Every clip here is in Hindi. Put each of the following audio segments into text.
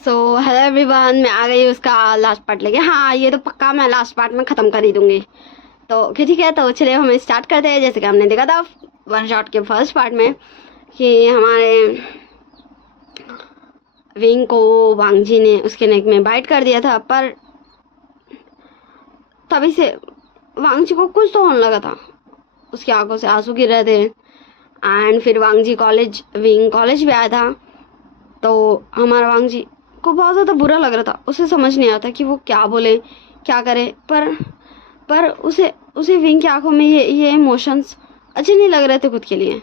सो हेलो एवरीवन, मैं आ गई उसका लास्ट पार्ट लेके। हाँ, ये तो पक्का मैं लास्ट पार्ट में ख़त्म कर ही दूंगी। तो ठीक है, तो चलिए हम स्टार्ट करते हैं। जैसे कि हमने देखा था वन शॉट के फर्स्ट पार्ट में कि हमारे विंग को वांग जी ने उसके नेक में बाइट कर दिया था, पर तभी से वांग जी को कुछ तो होने लगा था। उसकी आंखों से आंसू गिर रहे थे। एंड फिर वांग जी विंग कॉलेज भी आया था। तो हमारा वांग जी को बहुत ज़्यादा बुरा लग रहा था। उसे समझ नहीं आता कि वो क्या बोले, क्या करे। पर उसे उसे विंग की आंखों में ये इमोशंस अच्छे नहीं लग रहे थे खुद के लिए।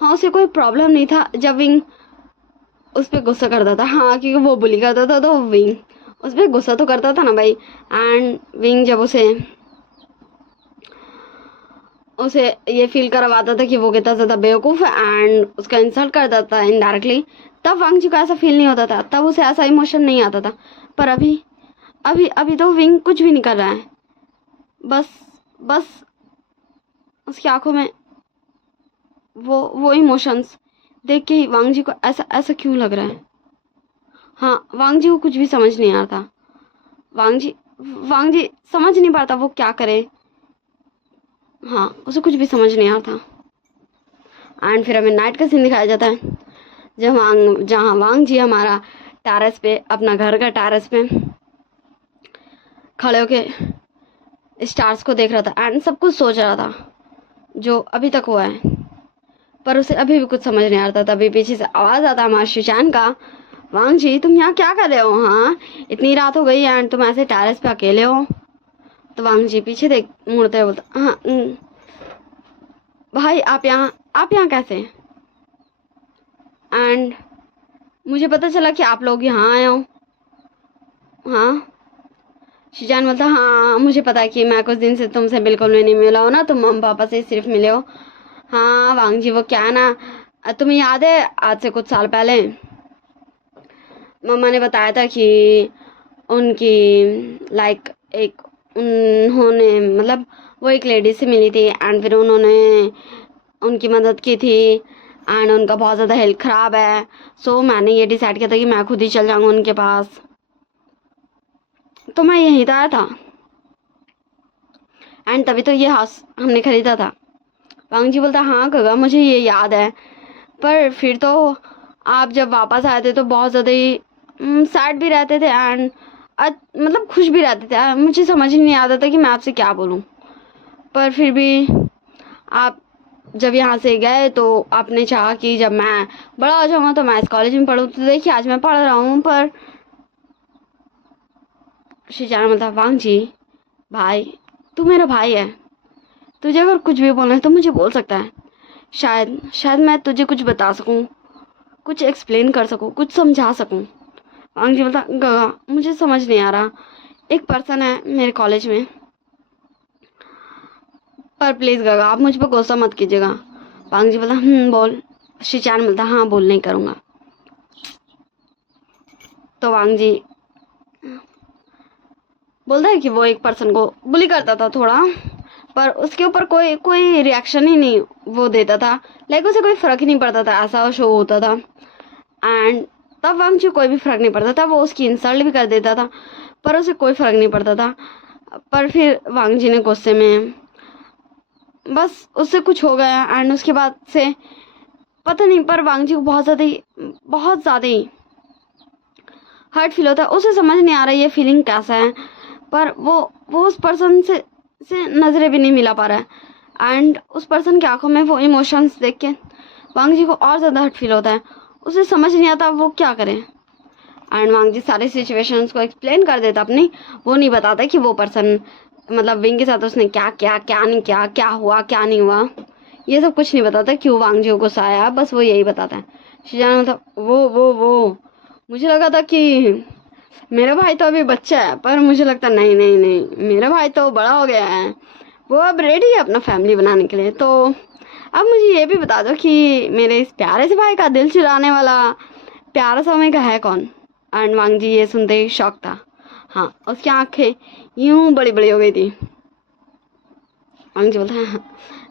हाँ, उसे कोई प्रॉब्लम नहीं था जब विंग उस पर गुस्सा करता था। हाँ, क्योंकि वो बुली करता था तो विंग उस पर गुस्सा तो करता था ना भाई। एंड विंग जब उसे उसे ये फील करवाता था कि वो कितना ज़्यादा बेवकूफ़ है एंड उसका इंसल्ट करता था इनडायरेक्टली, तब वांग जी को ऐसा फील नहीं होता था, तब उसे ऐसा इमोशन नहीं आता था। पर अभी अभी अभी तो विंग कुछ भी नहीं कर रहा है। बस बस उसकी आंखों में वो इमोशंस देख के ही वांग जी को ऐसा ऐसा क्यों लग रहा है। हाँ, वांग जी को कुछ भी समझ नहीं आता। वांग जी समझ नहीं पाता वो क्या करे। हाँ, उसे कुछ भी समझ नहीं आता। एंड फिर हमें नाइट का सीन दिखाया जाता है जहाँ वांग जी हमारा टेरेस पे, अपना घर का टेरेस पे खड़े होके स्टार्स को देख रहा था एंड सब कुछ सोच रहा था जो अभी तक हुआ है। पर उसे अभी भी कुछ समझ नहीं आ रहा था। तभी पीछे से आवाज़ आता है हमारे शिचान का, वांग जी तुम यहाँ क्या कर रहे हो? हाँ, इतनी रात हो गई एंड तुम ऐसे टेरेस पे अकेले हो? तो वांग जी पीछे देख मुड़ते हुए बोलता, हाँ भाई आप यहाँ कैसे? एंड मुझे पता चला कि आप लोग यहाँ आए हो। हाँ, शिजान बोलता, हाँ मुझे पता है कि मैं कुछ दिन से तुमसे बिल्कुल भी नहीं मिला हो ना, तुम मम्मी पापा से सिर्फ मिले हो। हाँ वांग जी, वो क्या है ना, तुम्हें याद है आज से कुछ साल पहले मम्मा ने बताया था कि उनकी लाइक एक उन्होंने मतलब वो एक लेडी से मिली थी एंड फिर उन्होंने उनकी मदद की थी एंड उनका बहुत ज़्यादा हेल्थ ख़राब है। सो मैंने ये डिसाइड किया था कि मैं खुद ही चल जाऊँगा उनके पास। तो मैं यहीं था एंड तभी तो ये हाउस हमने खरीदा था। वांग जी बोलता, हाँ गगा मुझे ये याद है, पर फिर तो आप जब वापस आए थे तो बहुत ज़्यादा ही सैड भी रहते थे एंड मतलब खुश भी रहते थे। मुझे समझ ही नहीं आता था कि मैं आपसे क्या बोलूँ। पर फिर भी आप जब यहाँ से गए तो आपने चाहा कि जब मैं बड़ा हो जाऊँगा तो मैं इस कॉलेज में पढ़ूँ। तो देखिए आज मैं पढ़ रहा हूँ। पर शिजान बोलता, वांग जी भाई तू मेरा भाई है, तुझे अगर कुछ भी बोलना है तो मुझे बोल सकता है। शायद शायद मैं तुझे कुछ बता सकूँ, कुछ एक्सप्लेन कर सकूँ, कुछ समझा सकूँ। वांग जी बोलता, गगा मुझे समझ नहीं आ रहा, एक पर्सन है मेरे कॉलेज में, पर प्लीज़ गगा आप मुझ पर गुस्सा मत कीजिएगा। वांग जी बोलता, बोल। शिचान बोलता, हाँ बोल, नहीं करूँगा। तो वांग जी बोलता है कि वो एक पर्सन को बुली करता था थोड़ा, पर उसके ऊपर कोई कोई रिएक्शन ही नहीं वो देता था। लाइक उसे कोई फ़र्क ही नहीं पड़ता था, ऐसा शो होता था। एंड तब वांग जी कोई भी फ़र्क नहीं पड़ता था, वो उसकी इंसल्ट भी कर देता था पर उसे कोई फ़र्क नहीं पड़ता था। पर फिर वांग जी ने गुस्से में बस उससे कुछ हो गया एंड उसके बाद से पता नहीं, पर वांग जी को बहुत ज़्यादा ही हर्ट फील होता है। उसे समझ नहीं आ रहा ये फीलिंग कैसा है, पर वो उस पर्सन से नज़रें भी नहीं मिला पा रहा है एंड उस पर्सन की आंखों में वो इमोशंस देख के वांग जी को और ज़्यादा हर्ट फील होता है। उसे समझ नहीं आता वो क्या करे एंड वांग जी सारी सिचुएशंस को एक्सप्लेन कर देता अपनी। वो नहीं बताता कि वो पर्सन मतलब विंग के साथ उसने क्या किया, क्या नहीं किया, क्या हुआ क्या नहीं हुआ, ये सब कुछ नहीं बताता। क्यों वांग जी को गुस्सा आया बस वो यही बताता है। शिजान मतलब वो मुझे लगा था कि मेरा भाई तो अभी बच्चा है, पर मुझे लगता नहीं नहीं नहीं मेरा भाई तो बड़ा हो गया है, वो अब रेडी है अपना फैमिली बनाने के लिए। तो अब मुझे ये भी बता दो कि मेरे इस प्यारे से भाई का दिल चुराने वाला प्यारा सा का है कौन? एंड वांग जी ये सुनते ही शौक था। हाँ, उसकी आंखें यूं बड़ी बड़ी हो गई थी। वांग जी बोलता है,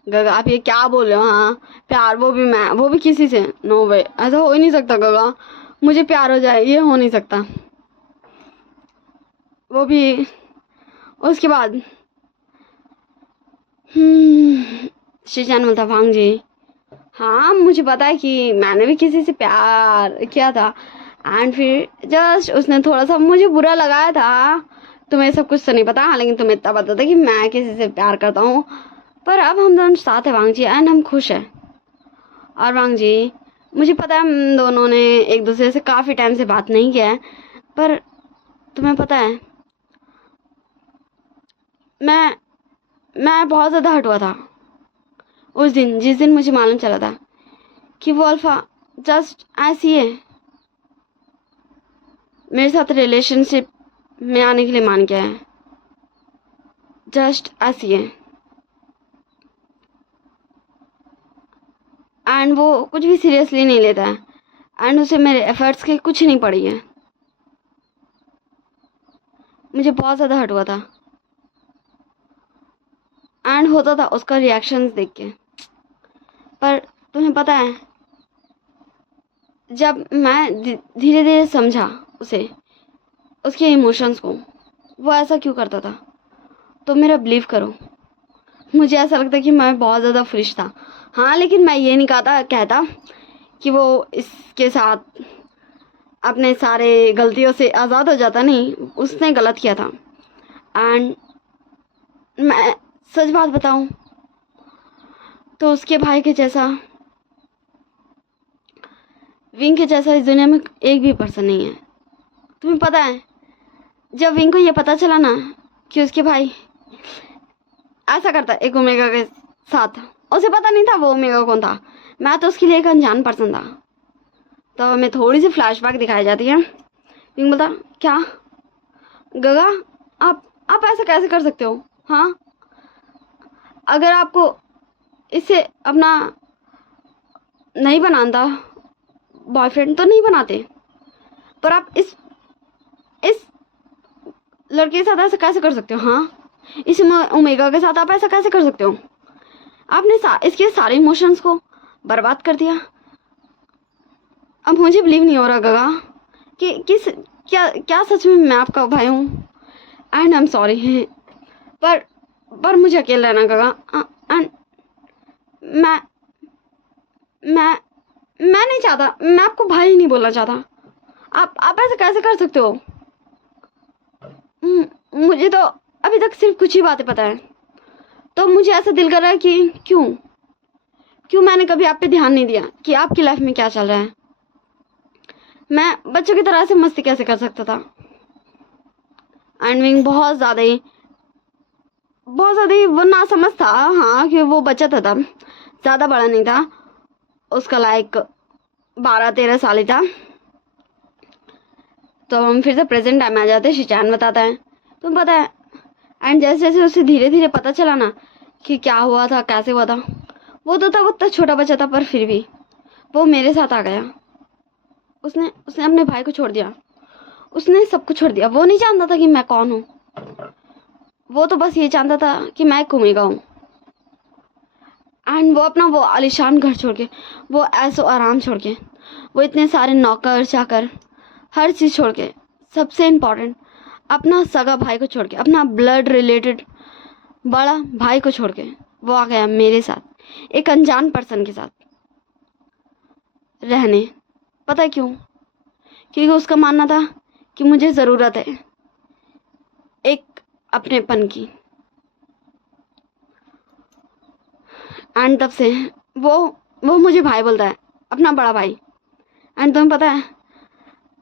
गगा आप ये क्या बोल रहे हो? हाँ प्यार, वो भी मैं, वो भी किसी से? नो वे, ऐसा हो ही नहीं सकता गगा, मुझे प्यार हो जाए, ये हो नहीं सकता। वो भी उसके बाद शीशान बोलता, भांग जी हाँ मुझे पता है कि मैंने भी किसी से प्यार किया था, एंड फिर जस्ट उसने थोड़ा सा मुझे बुरा लगाया था। तुम्हें सब कुछ तो नहीं पता, लेकिन तुम्हें इतना पता था कि मैं किसी से प्यार करता हूँ। पर अब हम दोनों साथ हैं वांग जी, एंड हम खुश हैं। और वांग जी मुझे पता है हम दोनों ने एक दूसरे से काफ़ी टाइम से बात नहीं किया है, पर तुम्हें पता है मैं बहुत ज़्यादा हट हुआ था उस दिन, जिस दिन मुझे मालूम चला था कि वो अल्फ़ा जस्ट ऐसी है, मेरे साथ रिलेशनशिप में आने के लिए मान गया है, जस्ट ऐसी है। एंड वो कुछ भी सीरियसली नहीं लेता है, एंड उसे मेरे एफर्ट्स की कुछ नहीं पड़ी है। मुझे बहुत ज़्यादा हट हुआ था, एंड होता था उसका रिएक्शंस देख के। पर तुम्हें पता है जब मैं धीरे धीरे समझा उसे, उसके इमोशंस को, वो ऐसा क्यों करता था, तो मेरा बिलीव करो मुझे ऐसा लगता कि मैं बहुत ज़्यादा फुलिश था। हाँ लेकिन मैं ये नहीं कहता कि वो इसके साथ अपने सारे गलतियों से आज़ाद हो जाता, नहीं, उसने गलत किया था। एंड मैं सच बात बताऊं तो उसके भाई के जैसा, विंग के जैसा इस दुनिया में एक भी पर्सन नहीं है। तुम्हें पता है जब विंग को ये पता चला ना कि उसके भाई ऐसा करता एक ओमेगा के साथ, उसे पता नहीं था वो ओमेगा कौन था, मैं तो उसके लिए एक अनजान पर्सन था। तो हमें थोड़ी सी फ्लैशबैक दिखाई जाती है। विंग बोलता, क्या गगा आप ऐसा कैसे कर सकते हो? हाँ अगर आपको इससे अपना नहीं बनाता बॉयफ्रेंड तो नहीं बनाते, पर आप इस लड़के के साथ ऐसा कैसे कर सकते हो? हाँ इस ओमेगा के साथ आप ऐसा कैसे कर सकते हो? आपने इसके सारे इमोशंस को बर्बाद कर दिया। अब मुझे बिलीव नहीं हो रहा गगा कि क्या सच में मैं आपका भाई हूँ, एंड आई एम सॉरी, पर मुझे अकेला रहना गगा। एंड मैं नहीं चाहता, मैं आपको भाई ही नहीं बोलना चाहता। आप ऐसे कैसे कर सकते हो? मुझे तो अभी तक सिर्फ कुछ ही बातें पता है, तो मुझे ऐसा दिल कर रहा है कि क्यों मैंने कभी आप पे ध्यान नहीं दिया कि आपकी लाइफ में क्या चल रहा है। मैं बच्चों की तरह से मस्ती कैसे कर सकता था? एंड विंग बहुत ज़्यादा ही वो ना समझ था। हाँ कि वो बच्चा था तब, ज़्यादा बड़ा नहीं था, उसका लाइक 12-13 साल ही था। तो हम फिर से प्रेजेंट टाइम में आ जाते। शिचान बताता है तुम पता है, एंड जैसे जैसे उसे धीरे धीरे पता चला ना कि क्या हुआ था, कैसे हुआ था, वो तो तब उतना छोटा बच्चा था, पर फिर भी वो मेरे साथ आ गया। उसने अपने भाई को छोड़ दिया, उसने सब कुछ छोड़ दिया। वो नहीं जानता था कि मैं कौन हूँ, वो तो बस ये जानता था कि मैं घूमेगा हूँ। एंड वो अपना वो आलिशान घर छोड़ के, वो ऐसो आराम छोड़ के, वो इतने सारे नौकर चाकर, हर चीज़ छोड़ के, सबसे इम्पोर्टेंट अपना सगा भाई को छोड़ के, अपना ब्लड रिलेटेड बड़ा भाई को छोड़ के वो आ गया मेरे साथ, एक अनजान पर्सन के साथ रहने। पता है क्यों? क्योंकि उसका मानना था कि मुझे ज़रूरत है एक अपनेपन की। एंड तब से वो मुझे भाई बोलता है, अपना बड़ा भाई। एंड तुम्हें पता है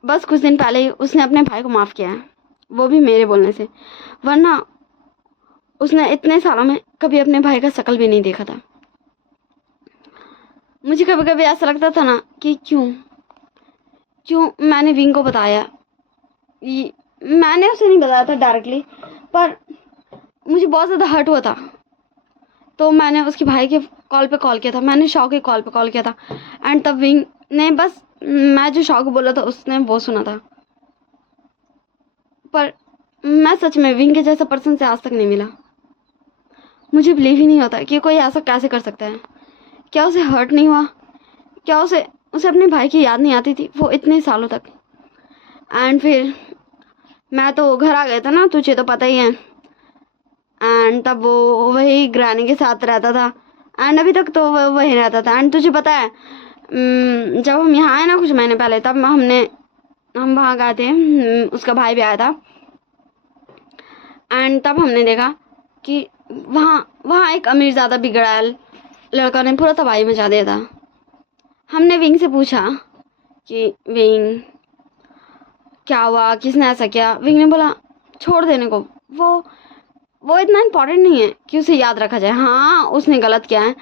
बस कुछ दिन पहले ही उसने अपने भाई को माफ़ किया है, वो भी मेरे बोलने से, वरना उसने इतने सालों में कभी अपने भाई का शक्ल भी नहीं देखा था। मुझे कभी कभी ऐसा लगता था ना कि क्यों मैंने विंग को बताया। मैंने उसे नहीं बताया था डायरेक्टली, पर मुझे बहुत ज़्यादा हर्ट हुआ था, तो मैंने उसके भाई के कॉल पे कॉल किया था, मैंने शॉ के कॉल पे कॉल किया था। एंड तब विंग ने बस मैं जो शॉ को बोला था उसने वो सुना था। पर मैं सच में विंग के जैसा पर्सन से आज तक नहीं मिला। मुझे बिलीव ही नहीं होता कि कोई ऐसा कैसे कर सकता है। क्या उसे हर्ट नहीं हुआ? क्या उसे उसे अपने भाई की याद नहीं आती थी वो इतने सालों तक। एंड फिर मैं तो घर आ गया था ना, तुझे तो पता ही है। एंड तब वो वही ग्रैनी के साथ रहता था। एंड अभी तक तो वो वही रहता था। एंड तुझे पता है जब हम यहाँ आए ना कुछ महीने पहले, तब हम वहाँ गए थे, उसका भाई भी आया था। एंड तब हमने देखा कि वहाँ वहाँ एक अमीरज़ादा बिगड़ैल लड़का ने पूरा तबाही मचा दिया था। हमने विंग से पूछा कि विंग क्या हुआ, किसने ऐसा किया। विंग ने बोला छोड़ देने को, वो इतना इम्पोर्टेंट नहीं है कि उसे याद रखा जाए। हाँ उसने गलत किया है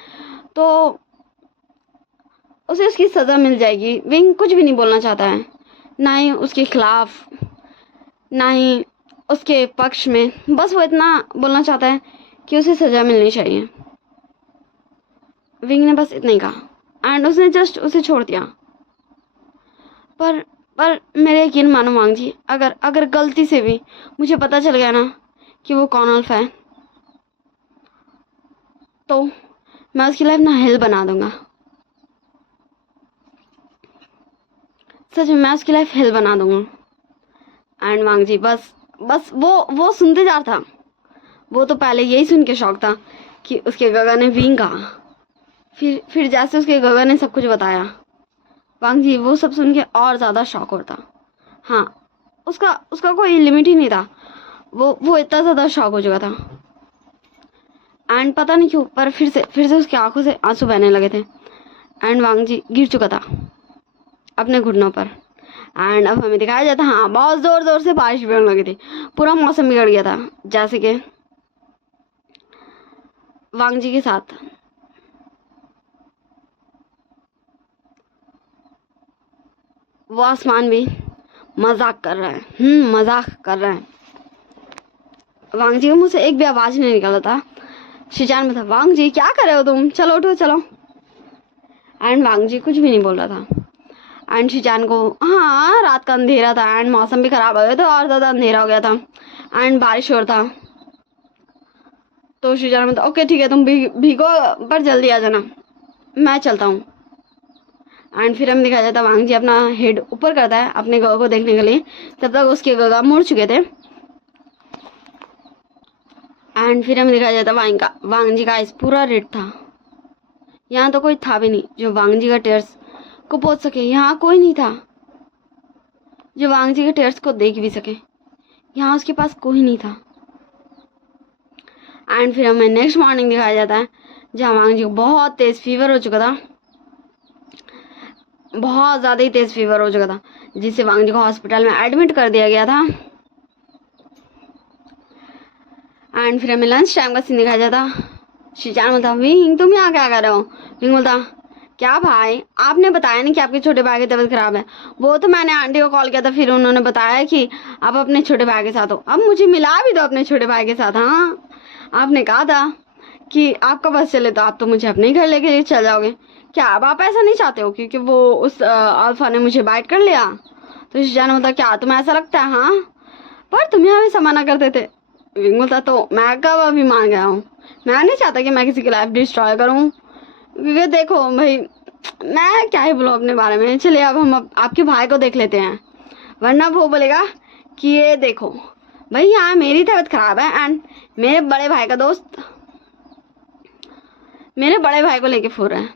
तो उसे उसकी सज़ा मिल जाएगी। विंग कुछ भी नहीं बोलना चाहता है, ना ही उसके खिलाफ ना ही उसके पक्ष में। बस वो इतना बोलना चाहता है कि उसे सज़ा मिलनी चाहिए। विंग ने बस इतना ही कहा एंड उसने जस्ट उसे छोड़ दिया। पर मेरे यकीन मानो मांग जी, अगर गलती से भी मुझे पता चल गया ना कि वो कॉनल्फ है, तो मैं उसकी लाइफ ना हेल बना दूंगा। सच में मैं उसकी लाइफ हेल बना दूंगा। एंड मांग जी बस वो सुनते जा रहा था। वो तो पहले यही सुन के शौक था कि उसके गगा ने विंग कहा। फिर जैसे उसके गगा ने सब कुछ बताया, वांग जी वो सब सुन के और ज़्यादा शॉक होता। हाँ उसका कोई लिमिट ही नहीं था। वो इतना ज़्यादा शॉक हो चुका था। एंड पता नहीं क्यों पर फिर से उसकी आंखों से आंसू बहने लगे थे। एंड वांग जी गिर चुका था अपने घुटनों पर। एंड अब हमें दिखाया जाता, हाँ बहुत ज़ोर से बारिश भी होने लगी थी, पूरा मौसम बिगड़ गया था। जैसे कि वांग जी के साथ वो आसमान भी मजाक कर रहा है। मजाक कर रहा है। वांग जी के मुंह से एक भी आवाज़ नहीं निकला था। शिजान में था, वांग जी क्या कर रहे हो तुम, चलो उठो चलो। एंड वांग जी कुछ भी नहीं बोल रहा था। एंड शिजान को, हाँ रात का अंधेरा था एंड मौसम भी ख़राब हो गया था और ज़्यादा अंधेरा हो गया था एंड बारिश हो रहा था। तो शिजान में था, ओके ठीक है तुम भीगो पर जल्दी आ जाना, मैं चलता हूँ। एंड फिर हम दिखाया जाता वांग जी अपना हेड ऊपर करता है अपने गगा को देखने के लिए। तब तक उसके गगा मुड़ चुके थे। एंड फिर हमें दिखाया जाता वांग जी का आइस पूरा रेड था। यहाँ तो कोई था भी नहीं जो वांग जी का टेयर्स को पहुँच सके। यहाँ कोई नहीं था जो वांग जी के टेयर्स को देख भी सके। यहाँ उसके पास कोई नहीं था। एंड फिर हमें नेक्स्ट मॉर्निंग दिखाया जाता है जहाँ वांग जी को बहुत तेज़ फीवर हो चुका था, बहुत ज़्यादा ही तेज़ फीवर हो चुका था, जिससे वांग जी को हॉस्पिटल में एडमिट कर दिया गया था। एंड फिर हमें लंच टाइम का सीन दिखाया जाता। शिजान बोलता, विंग तुम यहाँ क्या कर रहे हो। विंग बोलता, क्या भाई आपने बताया नहीं कि आपके छोटे भाई की तबीयत खराब है। वो तो मैंने आंटी को कॉल किया था, फिर उन्होंने बताया कि आप अपने छोटे भाई के साथ हो। अब मुझे मिला भी दो अपने छोटे भाई के साथ। हाँ आपने कहा था कि आपका बस चले तो आप तो मुझे अपने घर लेके चल जाओगे। क्या अब आप ऐसा नहीं चाहते हो क्योंकि वो उस अल्फा ने मुझे बाइट कर लिया। तो शिजान बोलता, क्या तुम्हें ऐसा लगता है। हाँ पर तुम यहाँ भी समाना करते थे। विंग बोलता, तो मैं कब अभी मान गया हूँ, मैं नहीं चाहता कि मैं किसी की लाइफ डिस्ट्रॉय करूँ। क्योंकि देखो भाई मैं क्या ही बोलूँ अपने बारे में। चलिए अब हम आपके भाई को देख लेते हैं, वरना वो बोलेगा कि ये देखो भाई यहाँ मेरी तबीयत खराब है एंड मेरे बड़े भाई का दोस्त मेरे बड़े भाई को लेके फूर रहा है।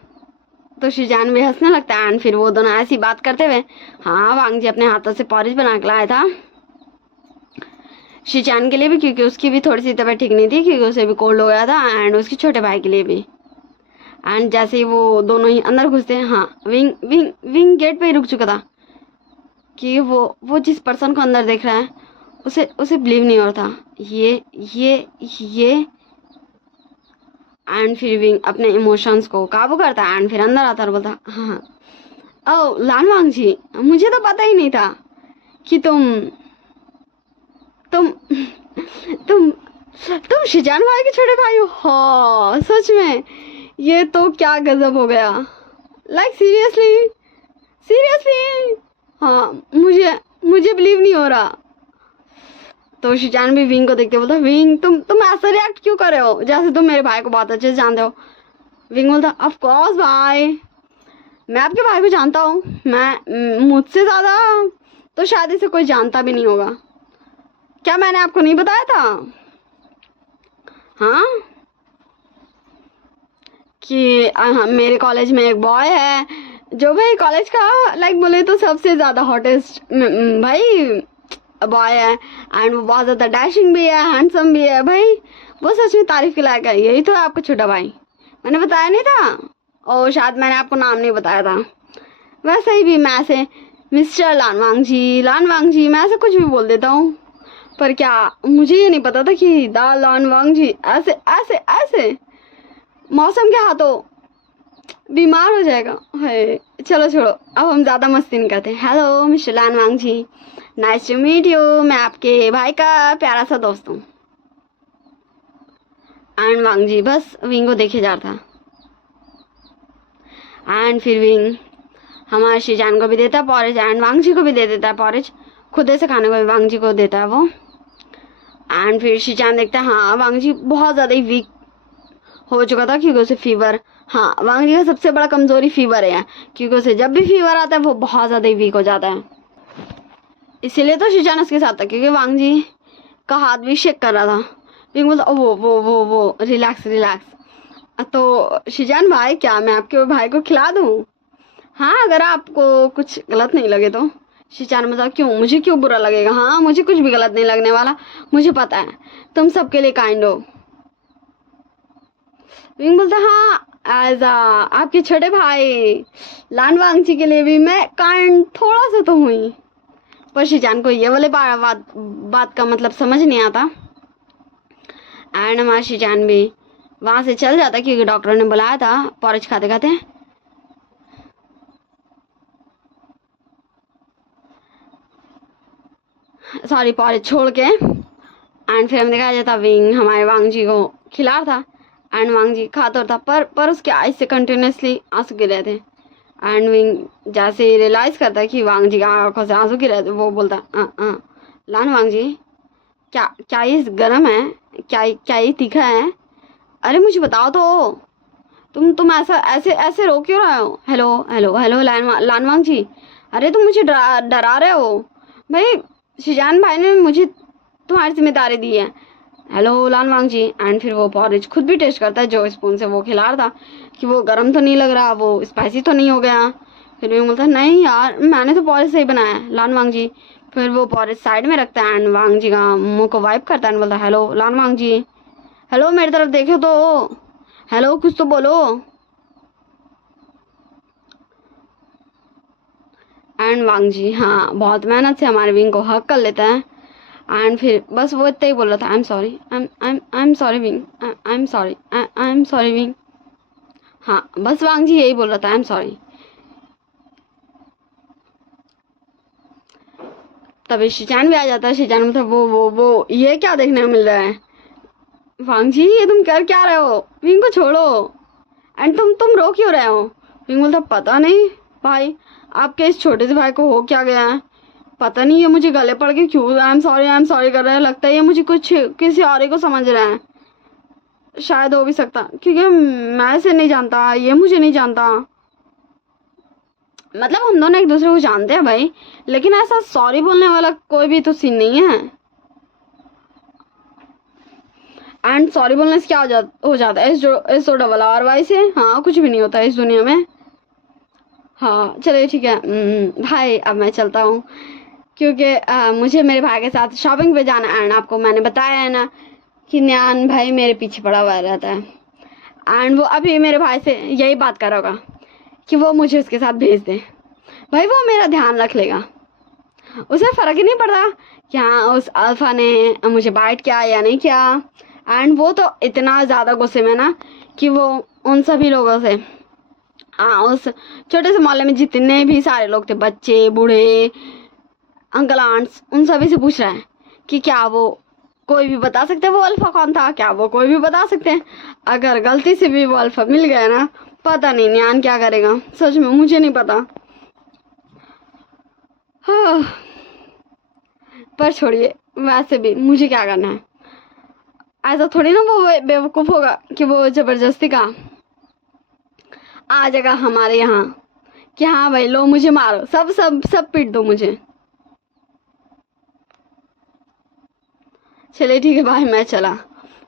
तो शिजान भी हंसने लगता है। एंड फिर वो दोनों ऐसी बात करते हुए, हाँ वांग जी अपने हाथों से पॉरिज बना के लाया था शिजान के लिए भी, क्योंकि उसकी भी थोड़ी सी तबीयत ठीक नहीं थी, क्योंकि उसे भी कोल्ड हो गया था। एंड उसके छोटे भाई के लिए भी। एंड जैसे ही वो दोनों ही अंदर घुसते हैं, हाँ विंग गेट पे ही रुक चुका था कि वो जिस पर्सन को अंदर देख रहा है उसे बिलीव नहीं हो रहा था। ये एंड फिर विंग अपने इमोशंस को काबू करता है एंड फिर अंदर आता और बोलता, हाँ ओ लान वांग जी मुझे तो पता ही नहीं था कि तुम शिजान भाई के छोटे भाई हो। हाँ सच में ये तो क्या गजब हो गया। लाइक सीरियसली हाँ मुझे बिलीव नहीं हो रहा। तो शिजान भी विंग को देखते बोलता, विंग तुम ऐसा रिएक्ट क्यों कर रहे हो जैसे तुम मेरे भाई को बहुत अच्छे से जानते हो। विंग बोलता, ऑफ कोर्स भाई मैं आपके भाई को जानता हूँ, मैं मुझसे ज़्यादा तो शायद इसे कोई जानता भी नहीं होगा। क्या मैंने आपको नहीं बताया था? हाँ, कि मेरे कॉलेज में एक बॉय है जो भाई कॉलेज का लाइक बोले तो सबसे ज़्यादा हॉटेस्ट भाई बॉय है। एंड वो बहुत ज़्यादा डैशिंग भी है, हैंडसम भी है भाई, वो सच में तारीफ के लायक है। यही तो है आपका छोटा भाई, मैंने बताया नहीं था? और शायद मैंने आपको नाम नहीं बताया था। वैसे ही भी मैं ऐसे मिस्टर लानवांग जी मैं ऐसे कुछ भी बोल देता हूँ, पर क्या मुझे ये नहीं पता था कि दा लानवांग जी ऐसे ऐसे ऐसे मौसम के हाथों बीमार हो जाएगा है। चलो छोड़ो, अब हम ज़्यादा मस्ती नहीं करते। Hello mister Lanwang ji, nice to meet you. मैं आपके भाई का प्यारा सा दोस्त हूँ। एंड वांग जी बस विंग को देखे जा रहा था। एंड फिर विंग हमारे शीजान को भी देता है पॉरेज, एंड वांग जी को भी दे देता है पॉरेज। खुद से खाने को भी वांग जी को देता है वो। एंड फिर शीजान देखता है हाँ वांग जी बहुत ज़्यादा ही वीक हो चुका था क्योंकि उसे फीवर, हाँ वांग जी का सबसे बड़ा कमजोरी फीवर है, क्योंकि उसे जब भी फीवर आता है वो बहुत ज़्यादा ही वीक हो जाता है। इसीलिए तो शीजान उसके साथ था, क्योंकि वांग जी का हाथ भी शेक कर रहा था। विंग बोलता वो रिलैक्स रिलैक्स। तो शीजान भाई क्या मैं आपके भाई को खिला दूँ? हाँ अगर आपको कुछ गलत नहीं लगे तो। शीजान बोलता क्यों, मुझे क्यों बुरा लगेगा? हाँ मुझे कुछ भी गलत नहीं लगने वाला, मुझे पता है तुम सबके लिए काइंड हो। विंग बोलता हाँ एज आपके छोटे भाई लानवांग जी के लिए भी मैं काइंड थोड़ा सा तो हुई। पर शीजान को ये वाले बात का मतलब समझ नहीं आता। एंड हमारा शीजान भी वहां से चल जाता क्योंकि डॉक्टर ने बुलाया था पॉरेज खाते खाते। सॉरी पॉरेज छोड़ के। एंड फिर हमें दिखाया जाता विंग हमारे वांग जी को खिला रहा था। एंड वांग जी खाता था पर उसके आइज से कंटिन्यूसली आंसू गिर रहे थे। एंड विंग जैसे ही रियलाइज करता है कि वांग जी की आंखों से आंसू गिर रहे थे, वो बोलता लान वांग जी क्या क्या ये गर्म है? क्या ये तीखा है? अरे मुझे बताओ तो, तुम ऐसा ऐसे ऐसे रो क्यों रहे हो? हेलो हेलो हेलो लानवांग जी, अरे तुम मुझे डरा रहे हो भाई। शीजान भाई ने मुझे तुम्हारी जिम्मेदारी दी है। Hello लानवांग ji. एंड फिर वो पॉरेज खुद भी टेस्ट करता है जो स्पून से वो खिला रहा था कि वो गर्म तो नहीं लग रहा, वो स्पाइसी तो नहीं हो गया। फिर वो बोलता नहीं यार मैंने तो पॉरेज सही बनाया है लानवांग जी। फिर वो पॉरेज साइड में रखता है एंड वांग जी का मुंह को वाइप करता है एंड बोलता है हेलो लानवांग जी, हेलो मेरी तरफ देखो तो, हेलो कुछ तो बोलो। एंड वांग जी हाँ बहुत मेहनत से हमारे विंग को हक कर लेता है। एंड फिर बस वो इतना ही बोल रहा था I am sorry I am sorry wing, I am sorry I am sorry wing. हाँ बस वांग जी यही बोल रहा था आई एम सॉरी। तभी शीजान भी आ जाता है। शीजान मतलब वो ये क्या देखने को मिल रहा है? वांग जी ये तुम कर क्या रहे हो? विंग को छोड़ो। एंड तुम रो क्यों रहे हो? विंग बोलता पता नहीं भाई, आपके इस छोटे से भाई को हो क्या गया है, पता नहीं ये मुझे गले पड़ के क्यों आई एम सॉरी कर रहा है। लगता है ये मुझे कुछ किसी और को समझ रहा है, शायद हो भी सकता क्योंकि मैं इसे नहीं जानता, ये मुझे नहीं जानता। मतलब हम दोनों एक दूसरे को जानते हैं भाई, लेकिन ऐसा सॉरी बोलने वाला कोई भी तो सीन नहीं है। एंड सॉरी बोलने से क्या हो जाता है? S O double R Y से हाँ कुछ भी नहीं होता इस दुनिया में। हाँ चलिए ठीक है भाई अब मैं चलता हूँ क्योंकि मुझे मेरे भाई के साथ शॉपिंग पे जाना है। एंड आपको मैंने बताया है ना कि न्यान भाई मेरे पीछे पड़ा हुआ रहता है। एंड वो अभी मेरे भाई से यही बात कर रहा होगा कि वो मुझे उसके साथ भेज दे। भाई वो मेरा ध्यान रख लेगा, उसे फ़र्क ही नहीं पड़ता कि हाँ उस अल्फ़ा ने मुझे बाइट किया या नहीं किया। एंड वो तो इतना ज़्यादा गुस्से में ना कि वो उन सभी लोगों से हाँ उस छोटे से मोहल्ले में जितने भी सारे लोग थे, बच्चे बूढ़े अंकल आंट्स, उन सभी से पूछ रहा है कि क्या वो कोई भी बता सकते हैं वो अल्फ़ा कौन था? क्या वो कोई भी बता सकते हैं? अगर गलती से भी वो अल्फ़ा मिल गया ना, पता नहीं न्यान क्या करेगा, सच में मुझे नहीं पता। हाँ पर छोड़िए, वैसे भी मुझे क्या करना है? ऐसा थोड़ी ना वो बेवकूफ़ होगा कि वो ज़बरदस्ती का आ जाएगा हमारे यहाँ कि हाँ भाई लो मुझे मारो, सब सब सब पीट दो मुझे। चलिए ठीक है भाई, मैं चला।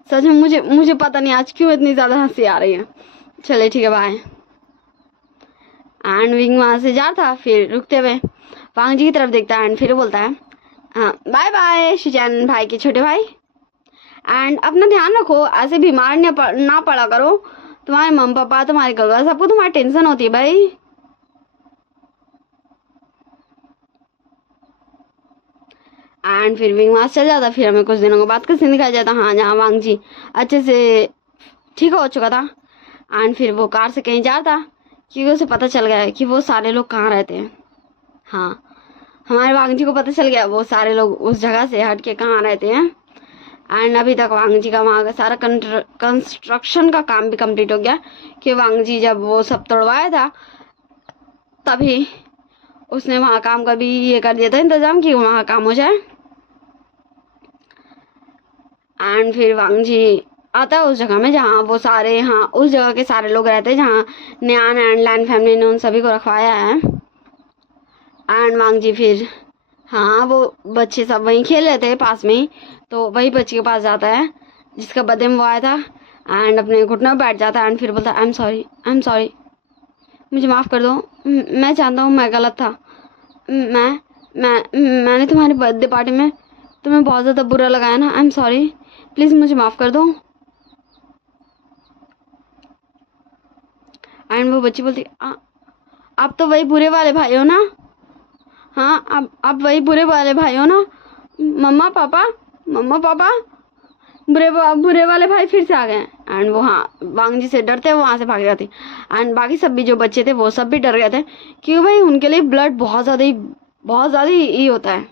सच में मुझे मुझे पता नहीं आज क्यों इतनी ज्यादा हंसी आ रही है। चलिए ठीक है भाई। एंड विंग वहां से जा था, फिर रुकते हुए वांग जी की तरफ देखता है एंड फिर बोलता है हाँ बाय बाय शिचैन भाई के छोटे भाई, एंड अपना ध्यान रखो, ऐसे बीमार ना पड़ा करो। तुम्हारे मम्मी पापा, तुम्हारे गगा, सबको तुम्हारी टेंशन होती है भाई। एंड फिर विंग वहां से चल जाता। फिर हमें कुछ दिनों के बाद का सीन दिखाया जाता, हाँ जहाँ वांग जी अच्छे से ठीक हो चुका था। एंड फिर वो कार से कहीं जा रहा था क्योंकि उसे पता चल गया है कि वो सारे लोग कहाँ रहते हैं। हाँ, हमारे वांग जी को पता चल गया वो सारे लोग उस जगह से हट के कहाँ रहते हैं। एंड अभी तक वांग जी का वहाँ का सारा कंस्ट्रक्शन का काम भी कंप्लीट हो गया कि वांग जी जब वो सब तोड़वाया था तभी उसने वहाँ काम का भी ये कर दिया था इंतजाम कि वहाँ काम हो जाए। एंड फिर वांग जी आता है उस जगह में जहाँ वो सारे, हाँ उस जगह के सारे लोग रहते हैं जहाँ न्यान एंड लैन फैमिली ने उन सभी को रखवाया है। एंड वांग जी फिर, हाँ वो बच्चे सब वहीं खेल रहे थे पास में ही, तो वही बच्चे के पास जाता है जिसका बर्थडे में वो आया था। एंड अपने घुटने पर बैठ जाता है एंड फिर बोलता है आई एम सॉरी, मुझे माफ़ कर दो, मैं जानता हूँ मैं गलत था। मैंने तुम्हारी बर्थडे पार्टी में तुम्हें बहुत ज़्यादा बुरा लगाया ना, आई एम सॉरी, प्लीज़ मुझे माफ़ कर दो। एंड वो बच्ची बोलती आप तो वही बुरे वाले भाई हो ना, हाँ आप वही बुरे वाले भाई हो ना, मम्मा पापा बुरे वाले भाई फिर से आ गए। एंड वो, हाँ वांग जी से डरते हुए वहाँ से भाग जाते। एंड बाकी सब भी जो बच्चे थे वो सब भी डर गए थे क्योंकि भाई उनके लिए ब्लड बहुत ज़्यादा ही होता है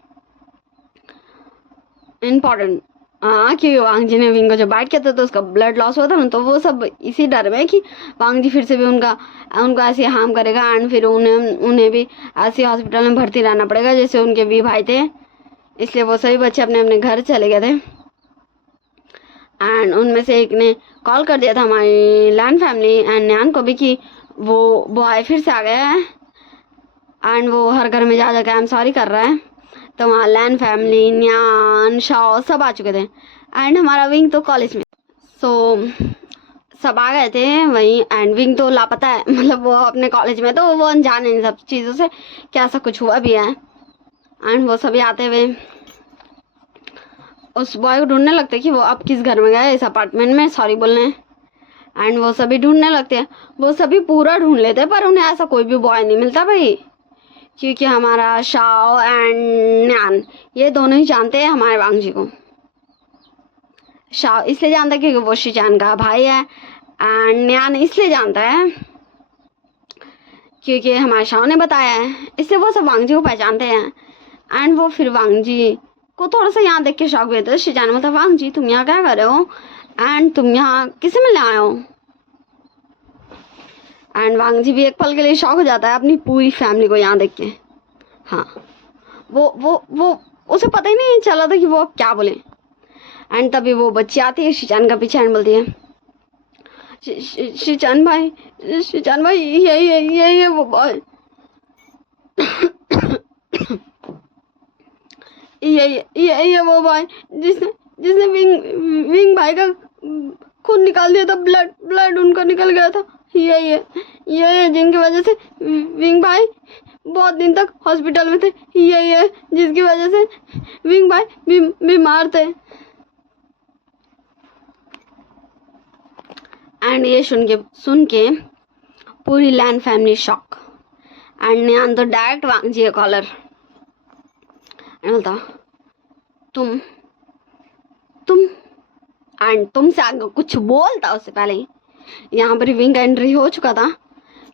इम्पॉर्टेंट। हाँ, क्योंकि वांग जी ने विंग को जब बाइट किया था तो उसका ब्लड लॉस हुआ था ना, तो वो सब इसी डर में कि वांग जी फिर से भी उनको ऐसे हार्म करेगा। एंड फिर उन्हें भी ऐसे हॉस्पिटल में भर्ती रहना पड़ेगा जैसे उनके भी भाई थे। इसलिए वो सभी बच्चे अपने अपने घर चले गए थे। एंड उनमें से एक ने कॉल कर दिया था हमारी लैन फैमिली एंड न्यान को भी कि वो बॉय फिर से आ गया है। एंड वो हर घर में जा जाकर आई एम सॉरी कर रहा है। तो वहाँ लैन फैमिली, न्यान, शाओ सब आ चुके थे। एंड हमारा विंग तो कॉलेज में, सो सब आ गए थे वहीं। एंड विंग तो लापता है, मतलब वो अपने कॉलेज में, तो वो अनजान है इन सब चीज़ों से कि ऐसा कुछ हुआ भी है। एंड वो सभी आते हुए उस बॉय को ढूंढने लगते कि वो अब किस घर में गए, इस अपार्टमेंट में सॉरी बोलने। एंड वो सभी ढूंढने लगते हैं, वो सभी पूरा ढूंढ लेते हैं पर उन्हें ऐसा कोई भी बॉय नहीं मिलता भाई, क्योंकि हमारा शाओ एंड न्यान ये दोनों ही जानते हैं हमारे वांग जी को। शाओ इसलिए जानता है क्योंकि वो शिचान का भाई है। एंड न्यान इसलिए जानता है क्योंकि हमारे शाओ ने बताया है, इसलिए वो सब वांग जी को पहचानते हैं। एंड वो फिर वांग जी को थोड़ा सा यहाँ देख के शौक भी होता है। शिचान ने बोलता वांग जी तुम यहाँ क्या कर रहे हो एंड तुम यहाँ किसे मिलने आए हो। एंड वांग जी भी एक पल के लिए शॉक हो जाता है अपनी पूरी फैमिली को यहाँ देख के। हाँ, वो उसे पता ही नहीं चला था कि वो अब क्या बोले। एंड तभी वो बच्ची आती है शिचान का पीछे एंड बोलती है शिचान भाई ये वो बॉय ये वो बॉय जिसने विंग भाई का खून निकाल दिया था, ब्लड उनका निकल गया था। ये जिनकी वजह से विंग भाई बहुत दिन तक हॉस्पिटल में थे। ये जिसकी वजह से विंग भाई बीमार थे। एंड ये सुन के पूरी Lan family shock. And Nyan तो direct Wang ji caller and बोलता तुमसे आगे कुछ बोलता उससे पहले ही यहाँ पर विंग का एंट्री हो चुका था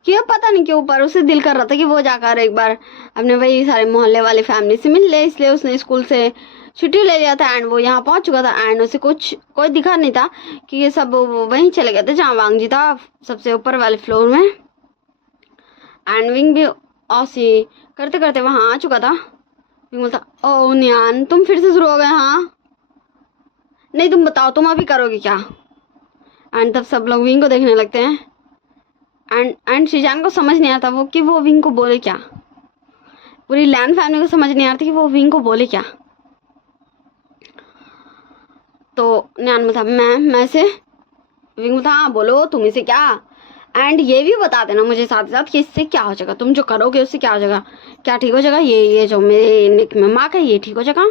कि अब पता नहीं क्यों पर उसे दिल कर रहा था कि वो जाकर एक बार अपने वही सारे मोहल्ले वाली फैमिली से मिल ले, इसलिए उसने स्कूल से छुट्टी ले लिया था। एंड वो यहाँ पहुंच चुका था एंड उसे कोई दिखा नहीं था कि ये सब वहीं चले गए थे जहाँ वांग जी था, सबसे ऊपर वाले फ्लोर में। एंड विंग भी औसी करते करते वहाँ आ चुका था। विंग बोलता ओ न्यान तुम फिर से शुरू हो गए, हाँ नहीं तुम बताओ तुम अभी करोगे क्या। एंड तब सब लोग विंग को देखने लगते हैं एंड शीजान को समझ नहीं आता वो कि वो विंग को बोले क्या। पूरी लैन फैमिली को समझ नहीं आती कि वो विंग को बोले क्या। तो न्यान में था मैं से विंग में था हाँ बोलो तुम इसे क्या, एंड ये भी बता देना मुझे साथ साथ कि इससे क्या हो जाएगा, तुम जो करोगे उससे क्या हो जाएगा, क्या ठीक हो जाएगा, ये जो मेरे निक में मार्क है ये ठीक हो जाएगा।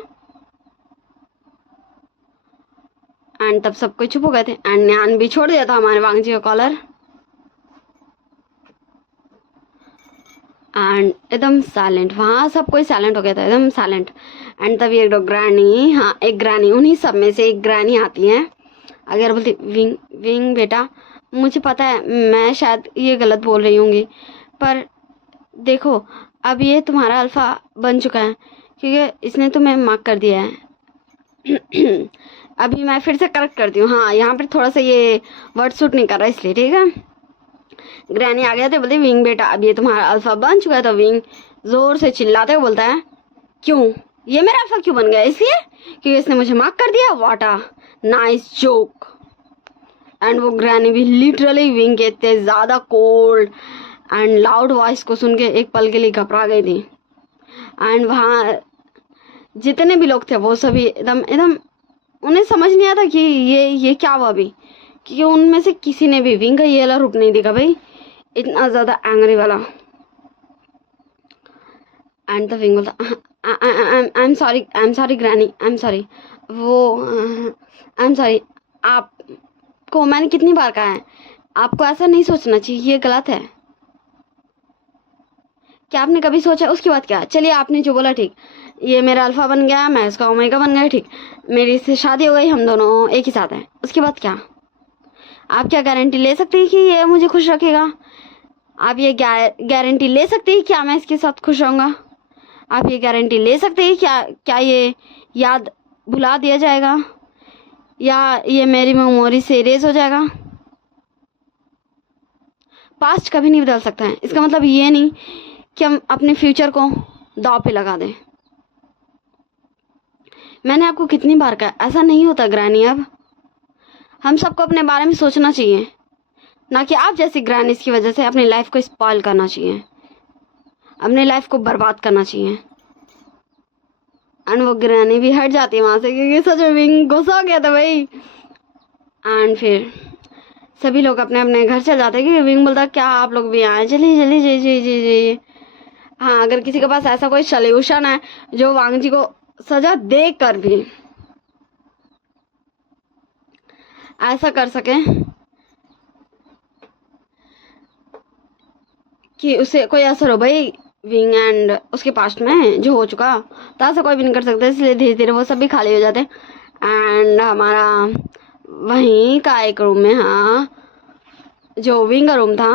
एंड तब सब कोई चुप हो गए थे एंड न्यान भी छोड़ दिया था हमारे वांग जी का कॉलर एंड एकदम साइलेंट, वहाँ सब कोई साइलेंट हो गया था एकदम साइलेंट। एंड तभी एक ग्रैनी, हाँ एक ग्रैनी, उन्हीं सब में से एक ग्रैनी आती है। अगर बोलती विंग विंग बेटा मुझे पता है मैं शायद ये गलत बोल रही होंगी, पर देखो अब ये तुम्हारा अल्फा बन चुका है क्योंकि इसने तुम्हें मार्क कर दिया है। अभी मैं फिर से करेक्ट करती हूँ, हाँ यहाँ पर थोड़ा सा ये वर्ड सूट नहीं कर रहा इसलिए, ठीक है। ग्रैनी आ गया तो बोलते विंग बेटा अब ये तुम्हारा अल्फा बन चुका है। तो विंग जोर से चिल्लाते हुए बोलता है क्यों, ये मेरा अल्फा क्यों बन गया, इसलिए क्योंकि इसने मुझे मार्क कर दिया, what a nice joke. And वो ग्रैनी भी लिटरली विंग के इतने ज़्यादा कोल्ड एंड लाउड वॉइस को सुन के एक पल के लिए घबरा गई थी। एंड वहाँ जितने भी लोग थे वो सभी एकदम एकदम उन्हें समझ नहीं आता कि ये क्या हुआ अभी, क्योंकि उनमें से किसी ने भी विंग का ये वाला रूप नहीं देखा भाई, इतना ज़्यादा एंग्री वाला। एंड द विंग बोलता I am sorry granny, I am sorry, वो आई एम सॉरी, आपको मैंने कितनी बार कहा है आपको ऐसा नहीं सोचना चाहिए, ये गलत है। क्या आपने कभी सोचा उसकी बात क्या, चलिए आपने जो बोला ठीक, ये मेरा अल्फा बन गया मैं इसका ओमेगा बन गया, ठीक मेरी इससे शादी हो गई, हम दोनों एक ही साथ हैं, उसके बाद क्या। आप क्या गारंटी ले सकते हैं कि ये मुझे खुश रखेगा, आप ये गारंटी ले सकते हैं क्या मैं इसके साथ खुश रहूँगा, आप ये गारंटी ले सकते हैं क्या ये याद भुला दिया जाएगा या ये मेरी मेमोरी से इरेज हो जाएगा। पास्ट कभी नहीं बदल सकता है, इसका मतलब ये नहीं कि हम अपने फ्यूचर को दांव पे लगा दें। मैंने आपको कितनी बार कहा ऐसा नहीं होता ग्रैनी, अब हम सबको अपने बारे में सोचना चाहिए, ना कि आप जैसी ग्रैनीज की वजह से अपनी लाइफ को स्पॉइल करना चाहिए, अपने लाइफ को बर्बाद करना चाहिए। एंड वो ग्रैनी भी हट जाती है वहाँ से क्योंकि सच में विंग गुस्सा हो गया था भाई। एंड फिर सभी लोग अपने अपने घर चल जाते हैं कि विंग बोलता क्या आप लोग भी आए, चलिए चलिए जी जी जी जी। हाँ अगर किसी के पास ऐसा कोई सॉल्यूशन है जो वांग जी को सजा दे कर भी ऐसा कर सके कि उसे कोई असर हो भाई विंग एंड उसके पास्ट में जो हो चुका, तो ऐसा कोई भी नहीं कर सकता, इसलिए धीरे धीरे वो सब भी खाली हो जाते। एंड हमारा वहीं का एक रूम में, हाँ जो विंग का रूम था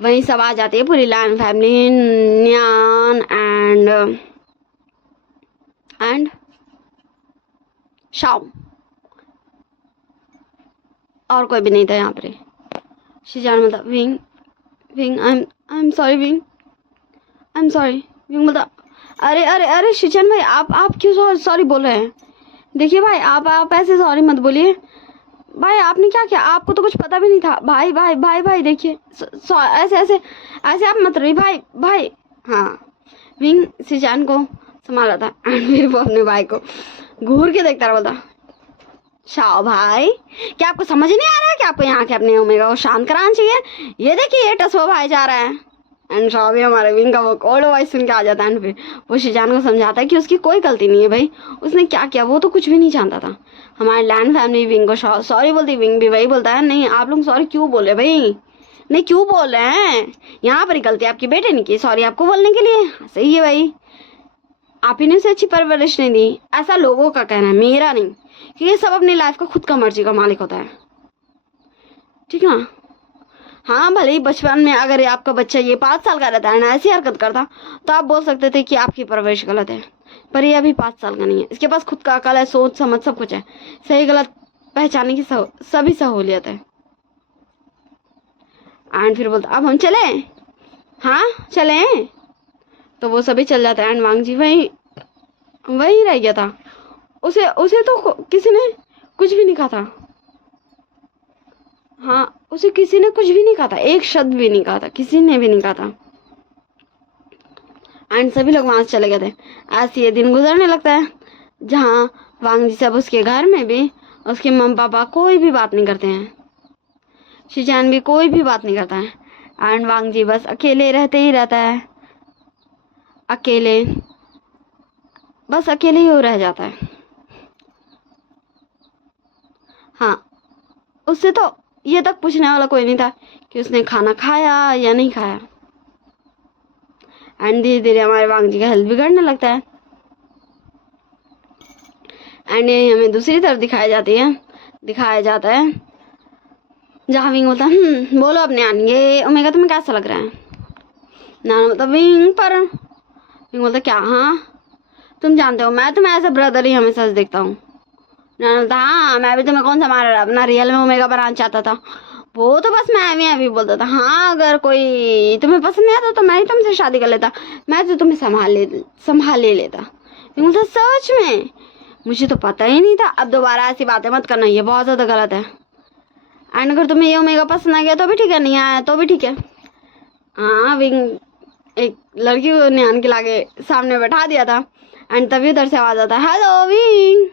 वहीं सब आ जाती है पूरी लैन फैमिली, न्यान एंड शाओ, और कोई भी नहीं था यहाँ पर। शीजान मतलब wing wing I am sorry wing, I am sorry. Wing बोलता अरे अरे अरे शीजान भाई आप क्यों सॉरी बोल रहे हैं, देखिए भाई आप ऐसे सॉरी मत बोलिए भाई, आपने क्या किया, आपको तो कुछ पता भी नहीं था भाई भाई भाई भाई देखिए ऐसे ऐसे ऐसे आप मत रही भाई भाई। हाँ विंग शीजान को संभाला था एंड फिर वो अपने भाई को घूर के देखता रहा, बोलता शाओ भाई क्या आपको समझ नहीं आ रहा है कि आपको यहाँ के अपने ओमेगा को शांत कराना चाहिए, ये देखिए ये टसो भाई जा रहा है। एंड शाओ भी हमारे विंग का वो कोल्ड वॉइस सुन के आ जाता है एंड फिर वो शीजान को समझाता है कि उसकी कोई गलती नहीं है भाई, उसने क्या किया वो तो कुछ भी नहीं जानता था। हमारे लैंड फैमिली विंग को सॉरी बोलती, विंग भी वही बोलता है नहीं आप लोग सॉरी क्यों बोल रहे भाई, नहीं क्यों बोल रहे हैं, यहाँ पर गलती आपकी बेटे ने की, सॉरी आपको बोलने के लिए, सही है भाई आप ही ने उसे अच्छी परवरिश नहीं दी, ऐसा लोगों का कहना है मेरा नहीं, क्योंकि सब अपनी लाइफ का खुद का मर्जी का मालिक होता है, ठीक ना। हाँ भले ही बचपन में अगर ये आपका बच्चा ये 5 साल का रहता है ना ऐसी हरकत करता तो आप बोल सकते थे कि आपकी परवरिश गलत है, पर ये अभी 5 साल का नहीं है, इसके पास खुद का अकल है, सोच समझ सब कुछ है, सही गलत पहचानने की सभी सहूलियत है। एंड फिर बोलता अब हम चले, हाँ चले, तो वो सभी चल जाता है एंड वांग जी वही रह गया था, उसे तो किसी ने कुछ भी नहीं कहा था। हाँ, उसे किसी ने कुछ भी नहीं कहा था, एक शब्द भी नहीं कहा था, किसी ने भी नहीं कहा था। एंड सभी लोग वहां से चले गए थे। ऐसे ये दिन गुजरने लगता है जहाँ वांग जी सब उसके घर में भी उसके मम्मी पापा कोई भी बात नहीं करते हैं, शिजान भी कोई भी बात नहीं करता है। एंड वांग जी बस अकेले रहते ही रहता है, अकेले, बस अकेले ही वो रह जाता है। हाँ, उससे तो ये तक पूछने वाला कोई नहीं था कि उसने खाना खाया या नहीं खाया। एंड धीरे धीरे हमारे वांग जी का हेल्थ बिगड़ने लगता है। एंड ये हमें दूसरी तरफ दिखाया जाता है जहाँ विंग बोलता है बोलो अपने आन, ये ओमेगा तुम्हें कैसा लग रहा है? नाना बोलता विंग पर, विंग बोलता क्या? हाँ तुम जानते हो मैं तुम्हें ऐसा ब्रदर ही हमेशा से देखता हूँ। नाना बोलता हाँ मैं भी तुम्हें कौन सा मारा अपना रियल में ओमेगा बनाना चाहता था, वो तो बस मैं अभी बोलता था। हाँ अगर कोई तुम्हें पसंद नहीं आता तो मैं ही तुमसे शादी कर लेता, मैं तो तुम्हें संभाल ले लेता। विंग बोलता सच में? मुझे तो पता ही नहीं था। अब दोबारा ऐसी बातें मत करना, ये बहुत ज्यादा गलत है। एंड अगर तुम्हें ये ओमेगा पसंद आ गया तो भी ठीक है, नहीं आया तो भी ठीक है। हाँ, विंग एक लड़की को न्यान के लाके सामने बैठा दिया था। एंड तभी उधर से आवाज आता है हेलो विंग।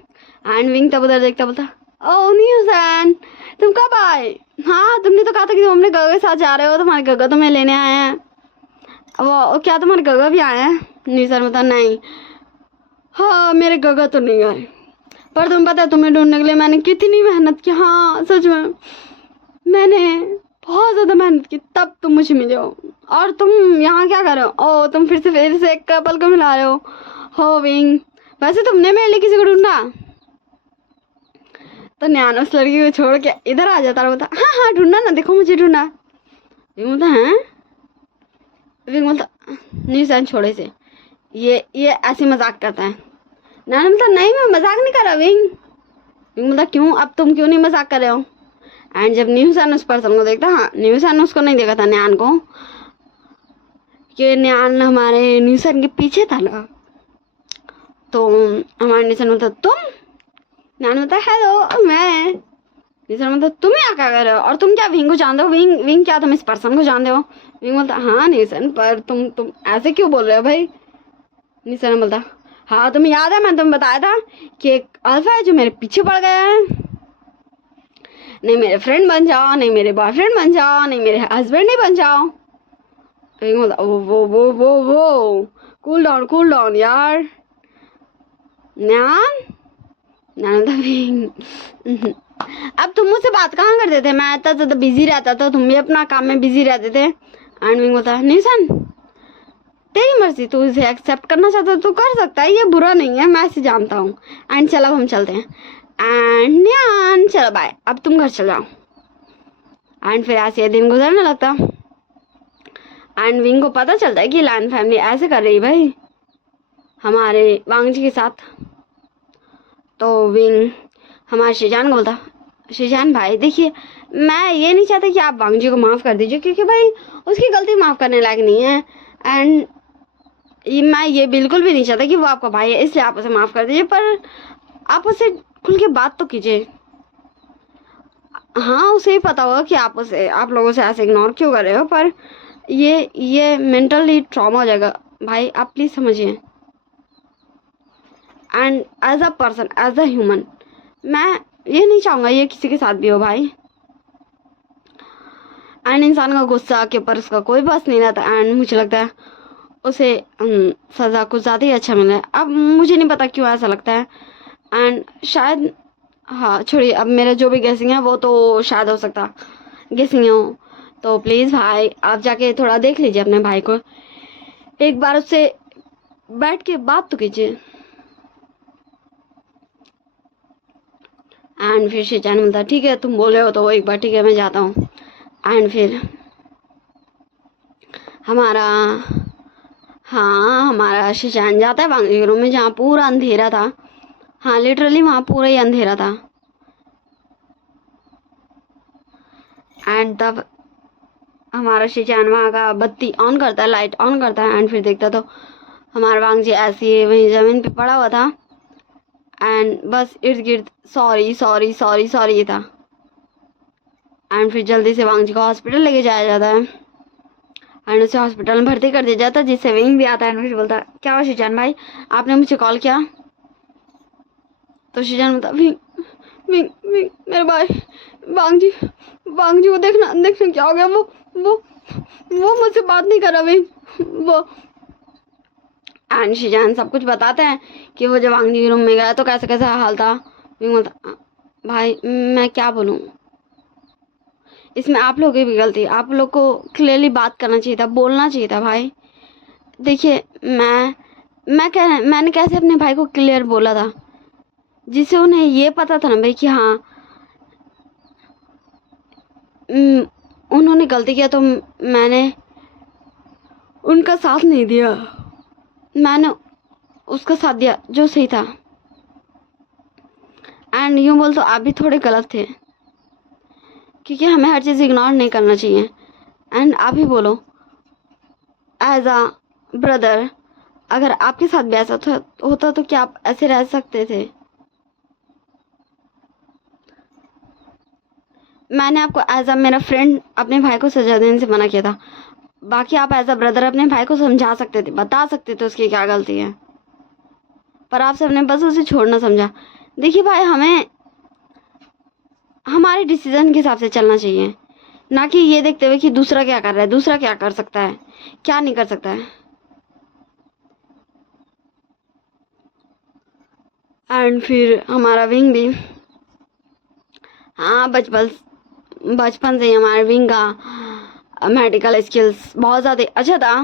एंड विंग तब उधर देखता बोलता ओ न्यूज़ैन तुम कब आए? हाँ तुमने तो कहा था कि तुम अपने गगा के साथ जा रहे हो, तुम्हारे गगा तुम्हें लेने आए हैं। वो क्या तुम्हारे गगा भी आए हैं? न्यूज़ैन बोलता नहीं, हाँ मेरे गगा तो नहीं आए, पर तुम पता है तुम्हें ढूंढने के लिए मैंने कितनी मेहनत की। हाँ सच में मैंने बहुत ज्यादा मेहनत की, तब तुम मुझे मिले हो। और तुम यहाँ क्या कर रहे हो? ओ तुम फिर से एक कपल को मिला रहे हो विंग। वैसे तुमने मेरे लिए किसी को ढूंढा? तो न्यान उस लड़की को छोड़ के इधर आ जाता और बोलता हाँ हाँ ढूंढा ना, देखो मुझे ढूंढा। विंग बोलता है, विंग बोलता न्यूज़ैन छोड़े से, ये ऐसे मजाक करता है। न्यान बोलता नहीं मैं मजाक नहीं कर रहा विंग। विंग बोलता क्यों, अब तुम क्यों नहीं मजाक कर रहे हो? एंड जब न्यूज़ैन उस पर्सन को देखता, हाँ न्यूज़ैन उसको नहीं देखा था न्यान को, कि न्यान हमारे न्यूज़ैन के पीछे था ना। तो हमारे न्यूज़ैन बोलता तुम? न्यान बोलता हेलो मैं। न्यूज़ैन बोलता तुम यहाँ क्या कर रहे हो, और तुम क्या विंग को जानते हो? विंग क्या तुम इस पर्सन को जानते हो? विंग बोलता हाँ न्यूज़ैन पर तुम ऐसे क्यों बोल रहे हो भाई? न्यूज़ैन बोलता हाँ तुम्हें याद है मैंने तुम्हें बताया था कि एक अल्फा है जो मेरे पीछे पड़ गया है, नहीं मेरे फ्रेंड बन जाओ, नहीं मेरे बॉयफ्रेंड बन जाओ, नहीं मेरे हस्बैंड ही बन जाओ। वो कूल डाउन यार। न्यान अब तुम मुझसे बात कहाँ करते थे? मैं इतना ज्यादा बिजी रहता था, तुम भी अपना काम में बिजी रहते थे। एंड विंग बोलता न्यूज़ैन तेरी मर्जी, तू इसे एक्सेप्ट करना चाहता तो कर सकता है, ये बुरा नहीं है, मैं इसे जानता हूँ। एंड चलो हम चलते हैं। एंड न्यान चलो बाय, अब तुम घर चल जाओ। एंड फिर ऐसे दिन गुजरने लगता। एंड विंग को पता चलता है कि लायन फैमिली ऐसे कर रही भाई हमारे वांग जी के साथ। तो विंग हमारे शिजान को बोलता शिजान भाई देखिए मैं ये नहीं चाहता कि आप वांग जी को माफ़ कर दीजिए, क्योंकि भाई उसकी गलती माफ़ करने लायक नहीं है। एंड मैं ये बिल्कुल भी नहीं चाहता कि वो आपका भाई है, इसलिए आप उसे माफ़ कर दीजिए, पर आप उसे खुल के बात तो कीजिए। हाँ उसे ही पता होगा कि आप लोगों से ऐसे इग्नोर क्यों कर रहे हो, पर ये मेंटली ट्रॉमा हो जाएगा भाई, आप प्लीज समझिए। And as a person, as a human, मैं ये नहीं चाहूंगा ये किसी के साथ भी हो भाई। एंड इंसान का गुस्सा के ऊपर उसका कोई बस नहीं रहता। एंड मुझे लगता है उसे सजा कुछ ज़्यादा ही अच्छा मिला है। अब मुझे नहीं पता क्यों ऐसा लगता है। एंड शायद, हाँ छोड़िए, अब मेरा जो भी गेसिंग है वो तो शायद हो सकता गेसिंग हो। तो प्लीज़ भाई आप जाके थोड़ा देख लीजिए अपने भाई को, एक बार उससे बैठ के बात तो कीजिए। एंड फिर शिजान बोलता ठीक है तुम बोल रहे हो तो एक बार ठीक है मैं जाता हूँ। एंड फिर हमारा शिजान जाता है वांग रूम में जहाँ पूरा अंधेरा था। हाँ लिटरली वहाँ पूरा ही अंधेरा था। एंड तब हमारा शिजान वहाँ का बत्ती ऑन करता है, लाइट ऑन करता है। एंड फिर देखता तो हमारा वांग जी ऐसे ही वहीं ज़मीन पे पड़ा हुआ था। एंड बस इर्द गिर्द सॉरी सॉरी सॉरी सॉरी था। एंड फिर जल्दी से वांग जी को हॉस्पिटल लेके जाया जाता है एंड उसे हॉस्पिटल में भर्ती कर दिया जाता है, जिससे विंग भी आता है एंड फिर बोलता है क्या हुआ शिजान भाई, आपने मुझे कॉल किया? तो शिजान बोलता विंग विंग विंग मेरे भाई, वांग जी को देखना देखना क्या हो गया, वो मुझसे बात नहीं कर रहा विंग वो। एंड शिजान सब कुछ बताते हैं कि वो जब वांग जी के रूम में गया तो कैसा कैसा हाल था। विंग बोलता भाई मैं क्या बोलूँ, इसमें आप लोगों की भी गलती है, आप लोग को क्लियरली बात करना चाहिए था, बोलना चाहिए था भाई। देखिए मैंने कैसे अपने भाई को क्लियर बोला था, जिससे उन्हें ये पता था ना भाई कि हाँ उन्होंने गलती किया, तो मैंने उनका साथ नहीं दिया, मैंने उसका साथ दिया जो सही था। एंड यूँ बोल तो आप भी थोड़े गलत थे, क्योंकि हमें हर चीज़ इग्नोर नहीं करना चाहिए। एंड आप ही बोलो एज अ ब्रदर, अगर आपके साथ भी ऐसा होता तो क्या आप ऐसे रह सकते थे? मैंने आपको एज अ मेरा फ्रेंड अपने भाई को सजा देने से मना किया था, बाकी आप एज अ ब्रदर अपने भाई को समझा सकते थे, बता सकते थे उसकी क्या गलती है, पर आप सबने बस उसे छोड़ना समझा। देखिए भाई, हमें हमारे डिसीजन के हिसाब से चलना चाहिए, ना कि ये देखते हुए कि दूसरा क्या कर रहा है, दूसरा क्या कर सकता है, क्या नहीं कर सकता है। एंड फिर हमारा विंग भी, हाँ बचपन से ही हमारे विंग का मेडिकल स्किल्स बहुत ज़्यादा अच्छा था,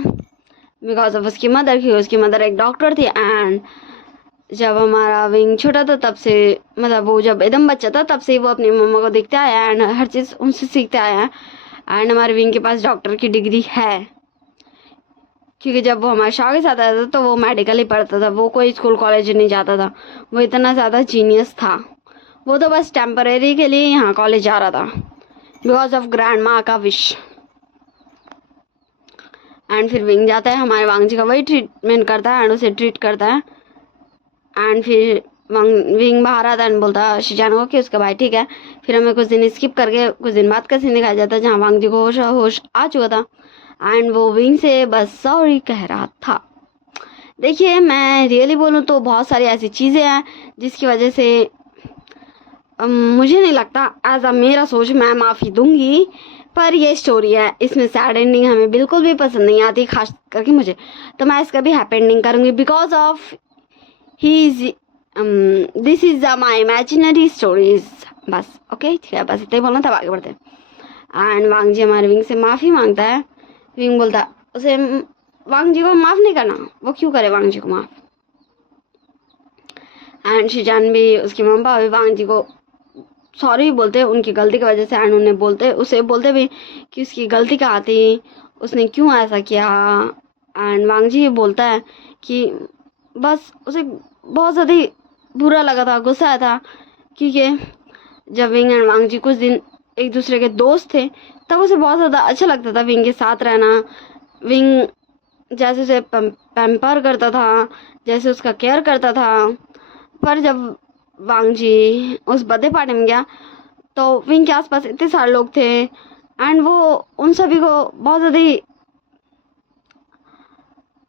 बिकॉज ऑफ उसकी मदर की, उसकी मदर एक डॉक्टर थी। एंड जब हमारा विंग छोटा था तब से, मतलब वो जब एकदम बच्चा था तब से वो अपनी मम्मा को देखते आया एंड हर चीज़ उनसे सीखते आया है। एंड हमारे विंग के पास डॉक्टर की डिग्री है, क्योंकि जब वो हमारे शाह के साथ आया था तो वो मेडिकल ही पढ़ता था, वो कोई स्कूल कॉलेज नहीं जाता था, वो इतना ज़्यादा जीनियस था, वो तो बस टेम्परेरी के लिए यहाँ कॉलेज जा रहा था बिकॉज ऑफ ग्रैंड माँ का विश। एंड फिर विंग जाता है, हमारे वांग जी का वही ट्रीटमेंट करता है एंड उसे ट्रीट करता है। एंड फिर विंग बाहर आता है एंड बोलता शिजान को कि उसका भाई ठीक है। फिर हमें कुछ दिन स्किप करके कुछ दिन बाद का सीन दिखाया जाता है जहाँ वांग जी को होश आ चुका था एंड वो विंग से बस सॉरी कह रहा था। देखिए मैं रियली बोलूँ तो बहुत सारी ऐसी चीज़ें हैं जिसकी वजह से मुझे नहीं लगता एज अ मेरा सोच मैं माफ़ी दूंगी, पर ये स्टोरी है, इसमें सैड एंडिंग हमें बिल्कुल भी पसंद नहीं आती, खास करके मुझे, तो मैं इसका भी हैप्पी एंडिंग करूँगी because of this is my imaginary stories. बस ओके ठीक है, बस इतना ही बोलना था, आगे बढ़ते हैं। एंड वांग जी हमारे विंग से माफ़ी मांगता है, विंग बोलता उसे वांग जी को माफ़ नहीं करना, वो क्यों करे वांग जी को माफ़। एंड शिजान भी उसकी मम्मा भी वांग जी को सॉरी बोलते हैं उनकी गलती की वजह से, एंड उन्हें उसे बोलते भी कि उसकी गलती कहाँ थी, उसने क्यों ऐसा किया। एंड वांग जी बोलता है कि बस उसे बहुत ज़्यादा बुरा लगा था, गुस्सा आया था, क्योंकि जब विंग एंड वांग जी कुछ दिन एक दूसरे के दोस्त थे तब उसे बहुत ज़्यादा अच्छा लगता था विंग के साथ रहना। विंग जैसे उसे पैम्पर करता था, जैसे उसका केयर करता था, पर जब वांग जी उस बर्थडे पार्टी में गया तो विंग के आसपास इतने सारे लोग थे एंड वो उन सभी को बहुत ज़्यादा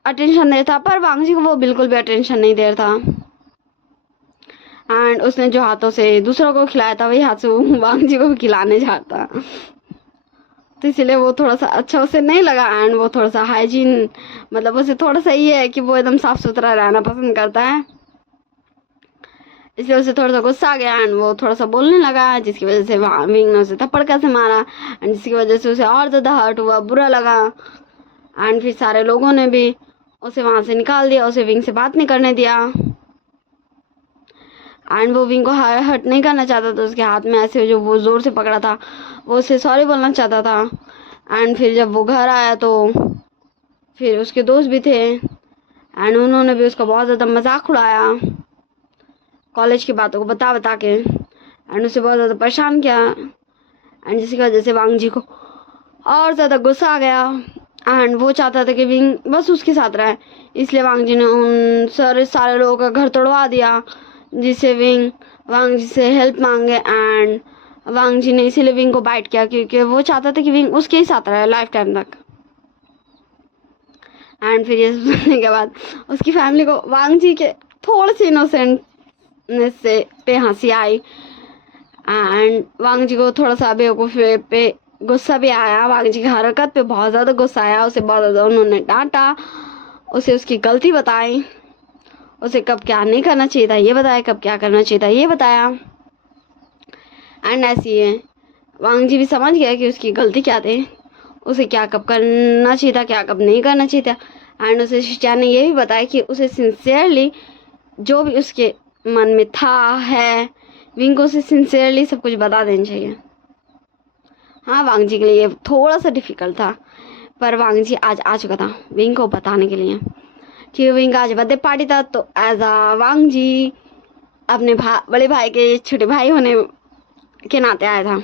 अटेंशन दे था, पर वांग जी को वो बिल्कुल भी अटेंशन नहीं दे रहा था। एंड उसने जो हाथों से दूसरों को खिलाया था वही हाथ से वो वांग जी को भी खिलाने जाता, तो इसलिए वो थोड़ा सा अच्छा उसे नहीं लगा। एंड वो थोड़ा सा हाइजीन, मतलब उसे थोड़ा सा ये है कि वो एकदम साफ सुथरा रहना पसंद करता है, इसलिए उसे थोड़ा सा गुस्सा आ गया एंड वो थोड़ा सा बोलने लगा, जिसकी वजह से विंग ने उसे थप्पड़ कैसे मारा एंड जिसकी वजह से उसे और ज़्यादा हर्ट हुआ, बुरा लगा। एंड फिर सारे लोगों ने भी उसे वहाँ से निकाल दिया, उसे विंग से बात नहीं करने दिया। एंड वो विंग को हर्ट नहीं करना चाहता था, उसके हाथ में ऐसे जो वो ज़ोर से पकड़ा था वो उसे सॉरी बोलना चाहता था। एंड फिर जब वो घर आया तो फिर उसके दोस्त भी थे एंड उन्होंने भी उसका बहुत ज़्यादा मजाक उड़ाया कॉलेज की बातों को बता बता के, एंड उसे बहुत ज़्यादा परेशान किया। एंड जिसकी वजह से वांग जी को और ज़्यादा गुस्सा आ गया एंड वो चाहता था कि विंग बस उसके साथ रहे, इसलिए वांग जी ने उन सारे लोगों का घर तोड़वा दिया, जिससे विंग वांग जी से हेल्प मांगे एंड वांग जी ने इसीलिए विंग को बाइट किया क्योंकि वो चाहता था कि विंग उसके ही साथ रहे लाइफ टाइम तक। एंड फिर ये सुनने के बाद उसकी फैमिली को वांग जी के थोड़े से इनोसेंटनेस से पे हंसी आई एंड वांग जी को थोड़ा सा बेवकूफ़ी पे गुस्सा भी आया। वांग जी की हरकत पे बहुत ज़्यादा गुस्सा आया, उसे बहुत ज़्यादा उन्होंने डांटा, उसे उसकी गलती बताई, उसे कब क्या नहीं करना चाहिए था ये बताया, कब क्या करना चाहिए था ये बताया। एंड ऐसी है वांग जी भी समझ गया कि उसकी गलती क्या थी, उसे क्या कब करना चाहिए था, क्या कब नहीं करना चाहिए था। एंड उसे शिनचैन ने ये भी बताया कि उसे सिंसियरली जो भी उसके मन में था है विंग को उसे सिंसियरली सब कुछ बता देना चाहिए। हाँ, वांग जी के लिए थोड़ा सा डिफिकल्ट था, पर वांग जी आज आ चुका था विंग को बताने के लिए कि विंग का आज बर्थडे पार्टी था। तो एज आ वांग जी अपने बड़े भाई के छोटे भाई होने के नाते आया था,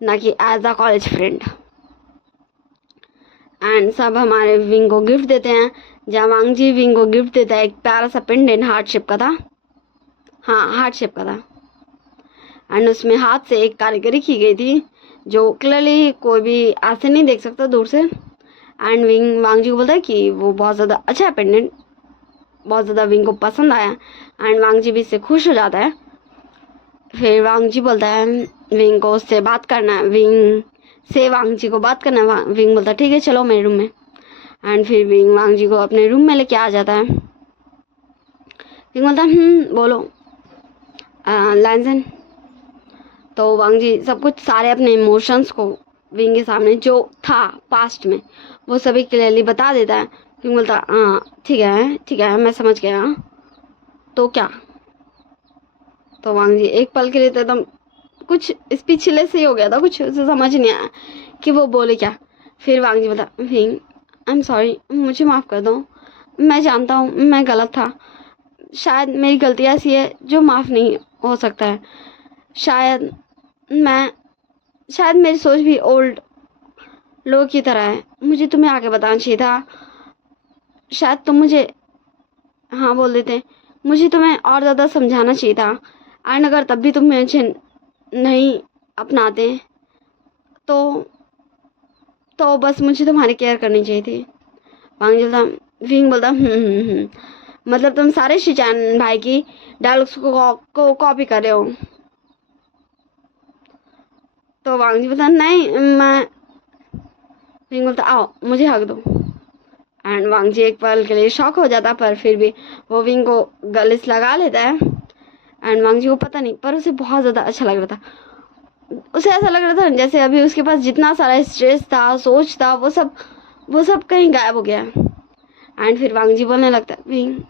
ना कि as a college friend. And सब हमारे विंग को गिफ्ट देते हैं। जहाँ वांग जी विंग को गिफ्ट देता है एक प्यारा सा पेंडेंट हार्ट शेप का था, हाँ हार्ट शेप का था। एंड उसमें हाथ से एक कारीगरी की गई थी जो क्लियरली कोई भी ऐसे नहीं देख सकता दूर से। एंड विंग वांग जी को बोलता है कि वो बहुत ज़्यादा अच्छा है पेंडेंट, बहुत ज़्यादा विंग को पसंद आया। एंड वांग जी भी इससे खुश हो जाता है। फिर वांग जी बोलता है विंग को उससे बात करना है, विंग से वांग जी को बात करना है। विंग बोलता है ठीक है चलो मेरे रूम में। एंड फिर विंग वांग जी को अपने रूम में लेके आ जाता है। विंग बोलता है बोलो लैंसन। तो वांग जी सब कुछ सारे अपने इमोशंस को विंग के सामने जो था पास्ट में वो सभी क्लियरली बता देता है। विंग बोलता हाँ ठीक है मैं समझ गया। तो क्या? तो वांग जी एक पल के लिए तो एकदम कुछ स्पीचलेस ही हो गया था, कुछ उसे समझ नहीं आया कि वो बोले क्या। फिर वांग जी बोलता विंग आई एम सॉरी, मुझे माफ़ कर दो, मैं जानता हूँ मैं गलत था, शायद मेरी गलती ऐसी है जो माफ़ नहीं हो सकता है, शायद मेरी सोच भी ओल्ड लोगों की तरह है, मुझे तुम्हें आके बताना चाहिए था, शायद तुम मुझे हाँ बोल देते, मुझे तुम्हें और ज़्यादा समझाना चाहिए था। एंड अगर तब भी तुम मुझे नहीं अपनाते तो बस मुझे तुम्हारी केयर करनी चाहिए थी। विंग बोलता मतलब तुम सारे शिनचैन भाई की डायलॉग्स को कॉपी कर रहे हो। तो वांग जी बोलता नहीं मैं। विंग बोलता आओ मुझे हक दो। एंड वांग जी एक पल के लिए शॉक हो जाता, पर फिर भी वो विंग को गले से लगा लेता है। एंड वांग जी को पता नहीं पर उसे बहुत ज़्यादा अच्छा लग रहा था। उसे ऐसा लग रहा था जैसे अभी उसके पास जितना सारा स्ट्रेस था, सोच था, वो सब कहीं गायब हो गया। एंड फिर वांग जी बोलने लगता wing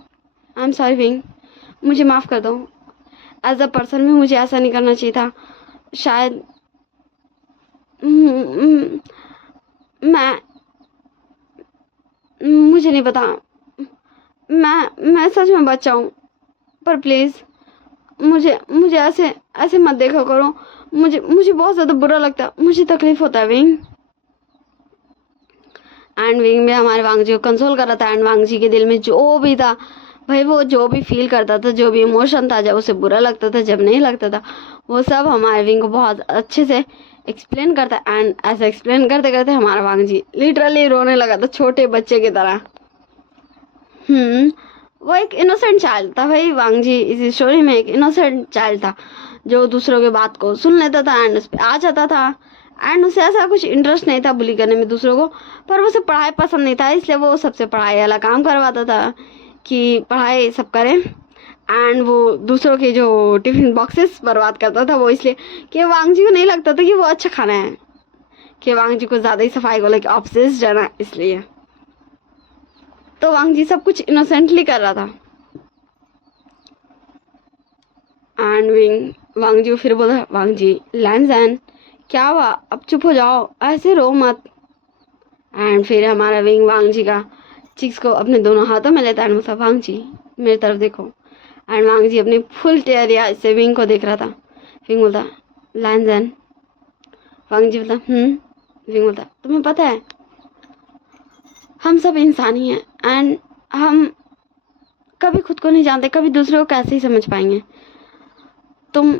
I am sorry wing, मुझे माफ़ कर दो, एज अ पर्सन भी मुझे ऐसा नहीं करना चाहिए था, शायद मैं मुझे नहीं पता, मैं सच में बच्चा हूँ, पर प्लीज़ मुझे ऐसे मत देखा करो, मुझे बहुत ज़्यादा बुरा लगता, मुझे तकलीफ होता है विंग। एंड विंग भी हमारे वांग जी को कंसोल कर रहा था। एंड वांग जी के दिल में जो भी था भाई, वो जो भी फील करता था, जो भी इमोशन था, जब उसे बुरा लगता था, जब नहीं लगता था, वो सब हमारे विंग को बहुत अच्छे से एक्सप्लेन करता। एंड ऐसे एक्सप्लेन करते करते हमारा वांग जी लिटरली रोने लगा था छोटे बच्चे की तरह। वो एक इनोसेंट चाइल्ड था भाई, वांग जी इस स्टोरी में एक इनोसेंट चाइल्ड था जो दूसरों की बात को सुन लेता था एंड उस पर आ जाता था। एंड उसे ऐसा कुछ इंटरेस्ट नहीं था बुली करने में दूसरों को, पर उसे पढ़ाई पसंद नहीं था, इसलिए वो सबसे पढ़ाई वाला काम करवाता था कि पढ़ाई सब करें। एंड वो दूसरों के जो टिफिन बॉक्सेस बर्बाद करता था, वो इसलिए कि वांग जी को नहीं लगता था कि वो अच्छा खाना है, कि वांग जी को ज़्यादा ही सफाई को लेकर ऑब्सेस्ड रहना, इसलिए तो वांग जी सब कुछ इनोसेंटली कर रहा था। एंड वांग जी को फिर बोला वांग जी लैंसन क्या हुआ, अब चुप हो जाओ, ऐसे रो मत। एंड फिर हमारा विंग वांग जी का चिक्स को अपने दोनों हाथों में लेता है एंड बोलता वांग जी मेरी तरफ देखो। एंड वांग जी अपनी फुल टेरिया से विंग को देख रहा था। विंग बोलता लैंसन। वांग जी बोलता विंग बोलता तुम्हें पता है हम सब इंसान ही हैं एंड हम कभी खुद को नहीं जानते, कभी दूसरों को कैसे ही समझ पाएंगे। तुम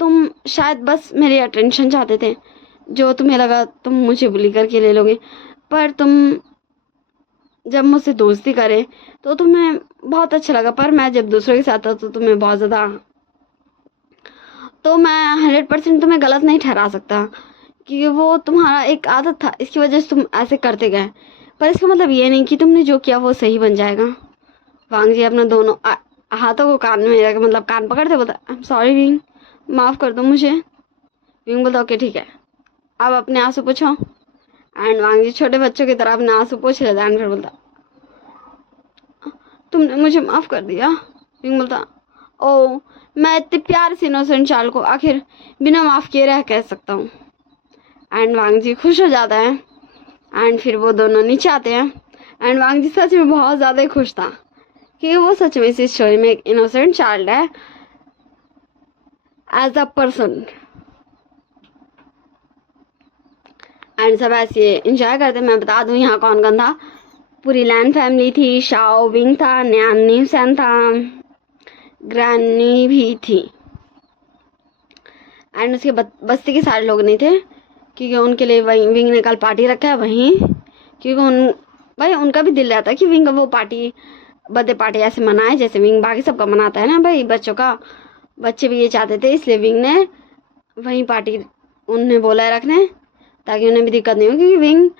तुम शायद बस मेरी अटेंशन चाहते थे, जो तुम्हें लगा तुम मुझे बुली करके ले लोगे, पर तुम जब मुझसे दोस्ती करे तो तुम्हें बहुत अच्छा लगा, पर मैं जब दूसरों के साथ था तो तुम्हें बहुत ज़्यादा, तो मैं 100% तुम्हें गलत नहीं ठहरा सकता, क्योंकि वो तुम्हारा एक आदत था, इसकी वजह से तुम ऐसे करते गए, पर इसका मतलब ये नहीं कि तुमने जो किया वो सही बन जाएगा। वांग जी अपना दोनों हाथों को कान में रख, मतलब कान पकड़ते बोलता, आई एम सॉरी विंग, माफ़ कर दो मुझे। विंग बोलता ओके ठीक है, अब अपने आंसू पूछो। एंड वांग जी छोटे बच्चों की तरह अपने आंसू पूछ लेता, एंड फिर बोलता तुमने मुझे माफ़ कर दिया। विंग बोलता ओ, मैं इतने प्यार से इनोसेंट चाल को आखिर बिना माफ़ किए रह कह सकता हूँ। एंड वांग जी खुश हो जाता है, एंड फिर वो दोनों नीचे आते हैं। एंड वांग जी सच में बहुत ज़्यादा ही खुश था कि वो सच में इस स्टोरी में एक इनोसेंट चाइल्ड है एज अ पर्सन। एंड सब ऐसे इंजॉय करते। मैं बता दूं यहाँ कौन कौन था। पूरी लैन फैमिली थी, शाओ विंग था, न्यान न्यूसन था, ग्रैनी भी थी, एंड उसके बस्ती के सारे लोग नहीं थे, क्योंकि उनके लिए विंग ने कल पार्टी रखा है वहीं, क्योंकि भाई उनका भी दिल रहता है कि विंग वो पार्टी, बर्थडे पार्टी ऐसे मनाए जैसे विंग बाकी सबका मनाता है ना भाई बच्चों का। बच्चे भी ये चाहते थे, इसलिए विंग ने वहीं पार्टी उन्हें बोला है रखने, ताकि उन्हें भी दिक्कत नहीं हो, क्योंकि विंग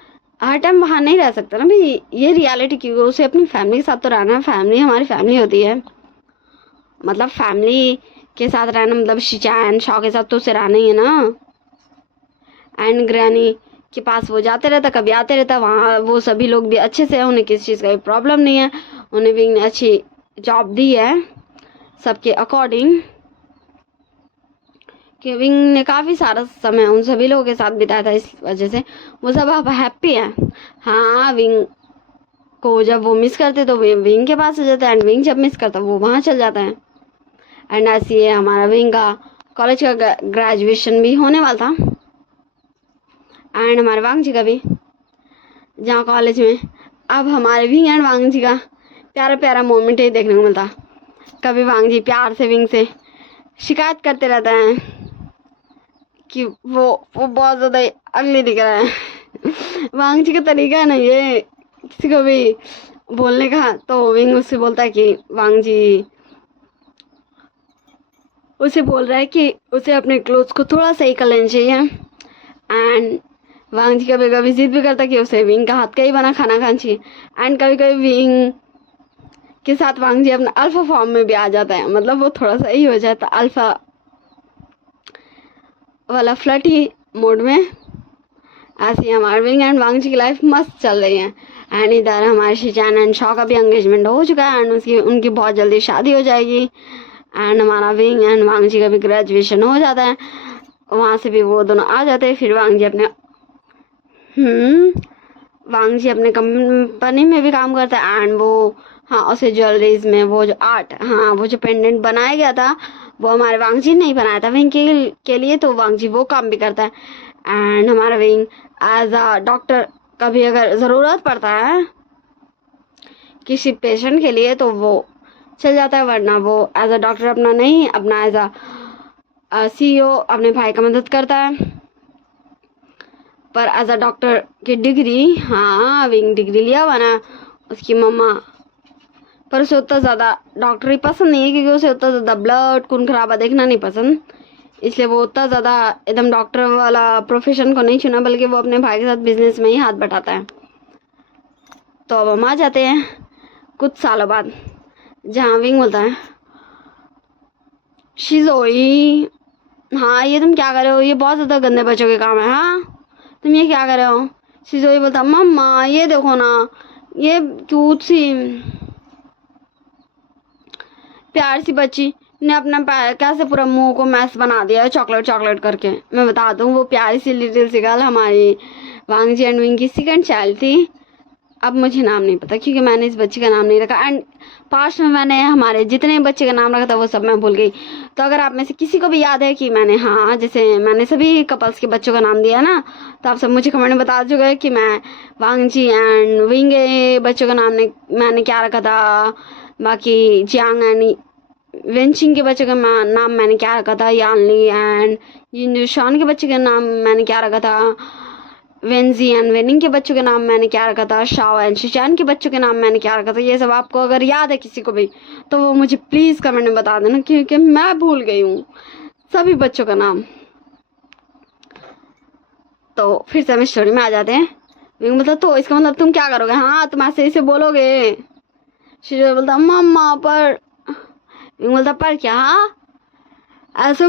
हर टाइम वहाँ नहीं रह सकता ना भाई, ये रियलिटी, क्योंकि उसे अपनी फैमिली के साथ तो रहना है, फैमिली हमारी फैमिली होती है, मतलब फैमिली के साथ रहना मतलब शिचान शॉ के साथ तो उसे रहना ही है ना। एंड ग्रैनी के पास वो जाते रहता, कभी आते रहता, वहाँ वो सभी लोग भी अच्छे से हैं, उन्हें किसी चीज़ का भी प्रॉब्लम नहीं है, उन्हें विंग ने अच्छी जॉब दी है सबके अकॉर्डिंग, कि विंग ने काफ़ी सारा समय उन सभी लोगों के साथ बिताया था, इस वजह से वो सब अब हैप्पी हैं। हाँ, विंग को जब वो मिस करते तो विंग के पास आ जाता है, एंड विंग जब मिस करता वो वहाँ चल जाता है। एंड ऐसे ही हमारा विंग का कॉलेज का ग्रेजुएशन भी होने वाला था, एंड हमारे वांग जी का भी, जहाँ कॉलेज में अब हमारे विंग एंड वांग जी का प्यारा प्यारा मोमेंट ही देखने को मिलता। कभी वांग जी प्यार से विंग से शिकायत करते रहते हैं कि वो बहुत ज़्यादा अगली दिख रहा है। वांग जी का तरीका है ना ये किसी को भी बोलने का, तो विंग उससे बोलता है कि वांग जी उसे बोल रहा है कि उसे अपने क्लोथ्स को थोड़ा सही कर लेना चाहिए। एंड वांग जी कभी कभी जिद भी करता कि उसे विंग का हाथ का ही बना खाना खाना चाहिए। एंड कभी कभी विंग के साथ वांग जी अपना अल्फा फॉर्म में भी आ जाता है, मतलब वो थोड़ा सा ही हो जाता अल्फा वाला फ्लर्टी मोड में। ऐसे हमारे विंग एंड वांग जी की लाइफ मस्त चल रही है। एंड इधर हमारे शिचान एंड शॉ का भी एंगेजमेंट हो चुका है, एंड उनकी बहुत जल्दी शादी हो जाएगी। एंड हमारा विंग एंड वांग जी का भी ग्रेजुएशन हो जाता है, वहाँ से भी वो दोनों आ जाते हैं। फिर वांग जी अपने कंपनी में भी काम करता है, एंड वो हाँ उसे ज्वेलरीज में वो जो आर्ट, हाँ वो जो पेंडेंट बनाया गया था वो हमारे वांग जी ने नहीं बनाया था विंग के लिए, तो वांग जी वो काम भी करता है। एंड हमारा विंग एज अ डॉक्टर कभी अगर ज़रूरत पड़ता है किसी पेशेंट के लिए तो वो चल जाता है, वरना वो एज अ डॉक्टर अपना नहीं, अपना एज अ CEO अपने भाई का मदद करता है। पर एज अ डॉक्टर की डिग्री, हाँ विंग डिग्री लिया हुआ ना उसकी मम्मा, पर उसे उतना ज़्यादा डॉक्टरी पसंद नहीं है, क्योंकि उसे उतना ज़्यादा ब्लड खून खराबा देखना नहीं पसंद, इसलिए वो उतना ज़्यादा एकदम डॉक्टर वाला प्रोफेशन को नहीं चुना, बल्कि वो अपने भाई के साथ बिजनेस में ही हाथ बटाता है। तो अब हम आ जाते हैं कुछ सालों बाद, जहाँ विंग बोलता है शिज़ोई, हाँ ये तुम क्या कर रहे हो, ये बहुत ज़्यादा गंदे बच्चों के काम है, हाँ तुम ये क्या कर रहे हो। शिज़ोई बोलता मम्मा ये देखो ना, ये क्यूट सी प्यार सी बच्ची ने अपना कैसे पूरा मुंह को मैस बना दिया है चॉकलेट चॉकलेट करके। मैं बता दूं वो प्यारी सी लिटिल सी गर्ल हमारी वांग जी एंड विंग की सेकंड चाइल्ड थी। अब मुझे नाम नहीं पता, क्योंकि मैंने इस बच्चे का नाम नहीं रखा, एंड पास्ट में मैंने हमारे जितने बच्चे का नाम रखा था वो सब मैं भूल गई। तो अगर आप में से किसी को भी याद है कि मैंने, हाँ जैसे मैंने सभी कपल्स के बच्चों का नाम दिया ना, तो आप सब मुझे कमेंट में बता चुके कि मैं वांग जी एंड विंग के बच्चों का नाम मैंने क्या रखा था, बाकी जियांग एंड वेंचिंग के बच्चे का नाम मैंने क्या रखा था, यानली। एंड युनशान के बच्चे का नाम मैंने क्या रखा था, वेंजी। एंड वेनिंग के बच्चों के नाम मैंने क्या रखा था, शाओ। एंड शिचान के बच्चों के नाम मैंने क्या रखा था। ये सब आपको अगर याद है किसी को भी तो वो मुझे प्लीज़ कमेंट में बता देना, क्योंकि मैं भूल गई हूँ सभी बच्चों का नाम। तो फिर से हम स्टोरी में आ जाते हैं। विंग बोलता तो इसका मतलब तुम क्या करोगे, हाँ तुम ऐसे इसे बोलोगे। शिजोई बोलता मम्मा पर। विंग बोलता पर क्या, ऐसे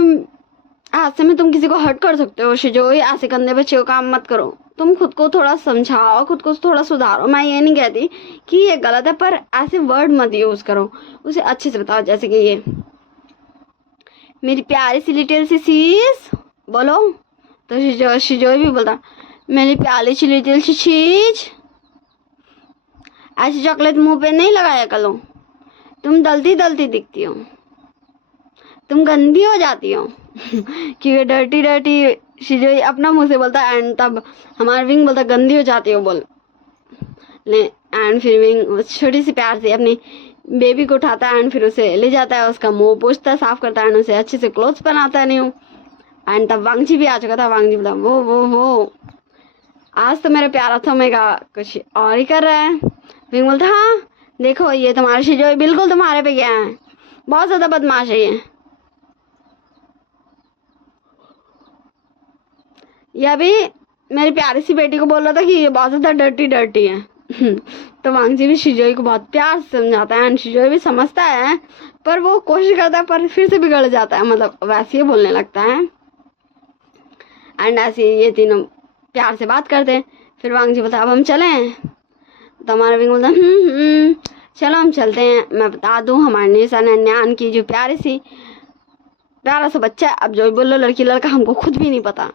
ऐसे में तुम किसी को हर्ट कर सकते हो शिजोई, ऐसे कंधे बच्चे को काम मत करो, तुम खुद को थोड़ा समझाओ, खुद को थोड़ा सुधारो। मैं ये नहीं कहती कि ये गलत है, पर ऐसे वर्ड मत यूज करो, उसे अच्छे से बताओ। जैसे कि ये मेरी प्यारी सी लिटिल सी चीज बोलो। तो शिजोई भी बोलता मेरी प्यारी सी लिटिल सी चीज, ऐसी चॉकलेट मुंह पे नहीं लगाया करो, तुम दलती दलती दिखती हो, तुम गंदी हो जाती हो। क्योंकि डर्टी डर्टी शिजोई अपना मुंह से बोलता है। एंड तब हमारा विंग बोलता गंदी हो जाती हो बोल ले। एंड फिर विंग छोटी सी प्यार से अपनी बेबी को उठाता है एंड फिर उसे ले जाता है, उसका मुंह पोंछता है, साफ करता है एंड उसे अच्छे से क्लोथ्स पहनाता है न्यू। एंड तब वांगजी भी आ चुका था। वांगजी बोला वो आज तो मेरे प्यारा थोमेगा कुछ और ही कर रहा है। विंग बोलता हाँ देखो ये तुम्हारा शिजोई बिल्कुल तुम्हारे पे गया है, बहुत ज्यादा बदमाश है ये अभी मेरी प्यारी सी बेटी को बोल रहा था कि ये बहुत ज्यादा डर्टी डर्टी है। तो वांगजी भी शिजोई को बहुत प्यार से समझाता है एंड शिजोई भी समझता है, पर वो कोशिश करता है पर फिर से बिगड़ जाता है, मतलब वैसे ही बोलने लगता है। एंड ऐसे ये तीनों प्यार से बात करते हैं। फिर वांगजी बोलता अब हम चलें। तो हमारा विंग बोलता चलो हम चलते हैं। मैं बता दूं हमारे न्यान की जो प्यारा सा बच्चा है, अब जो बोलो लड़की लड़का हमको खुद भी नहीं पता,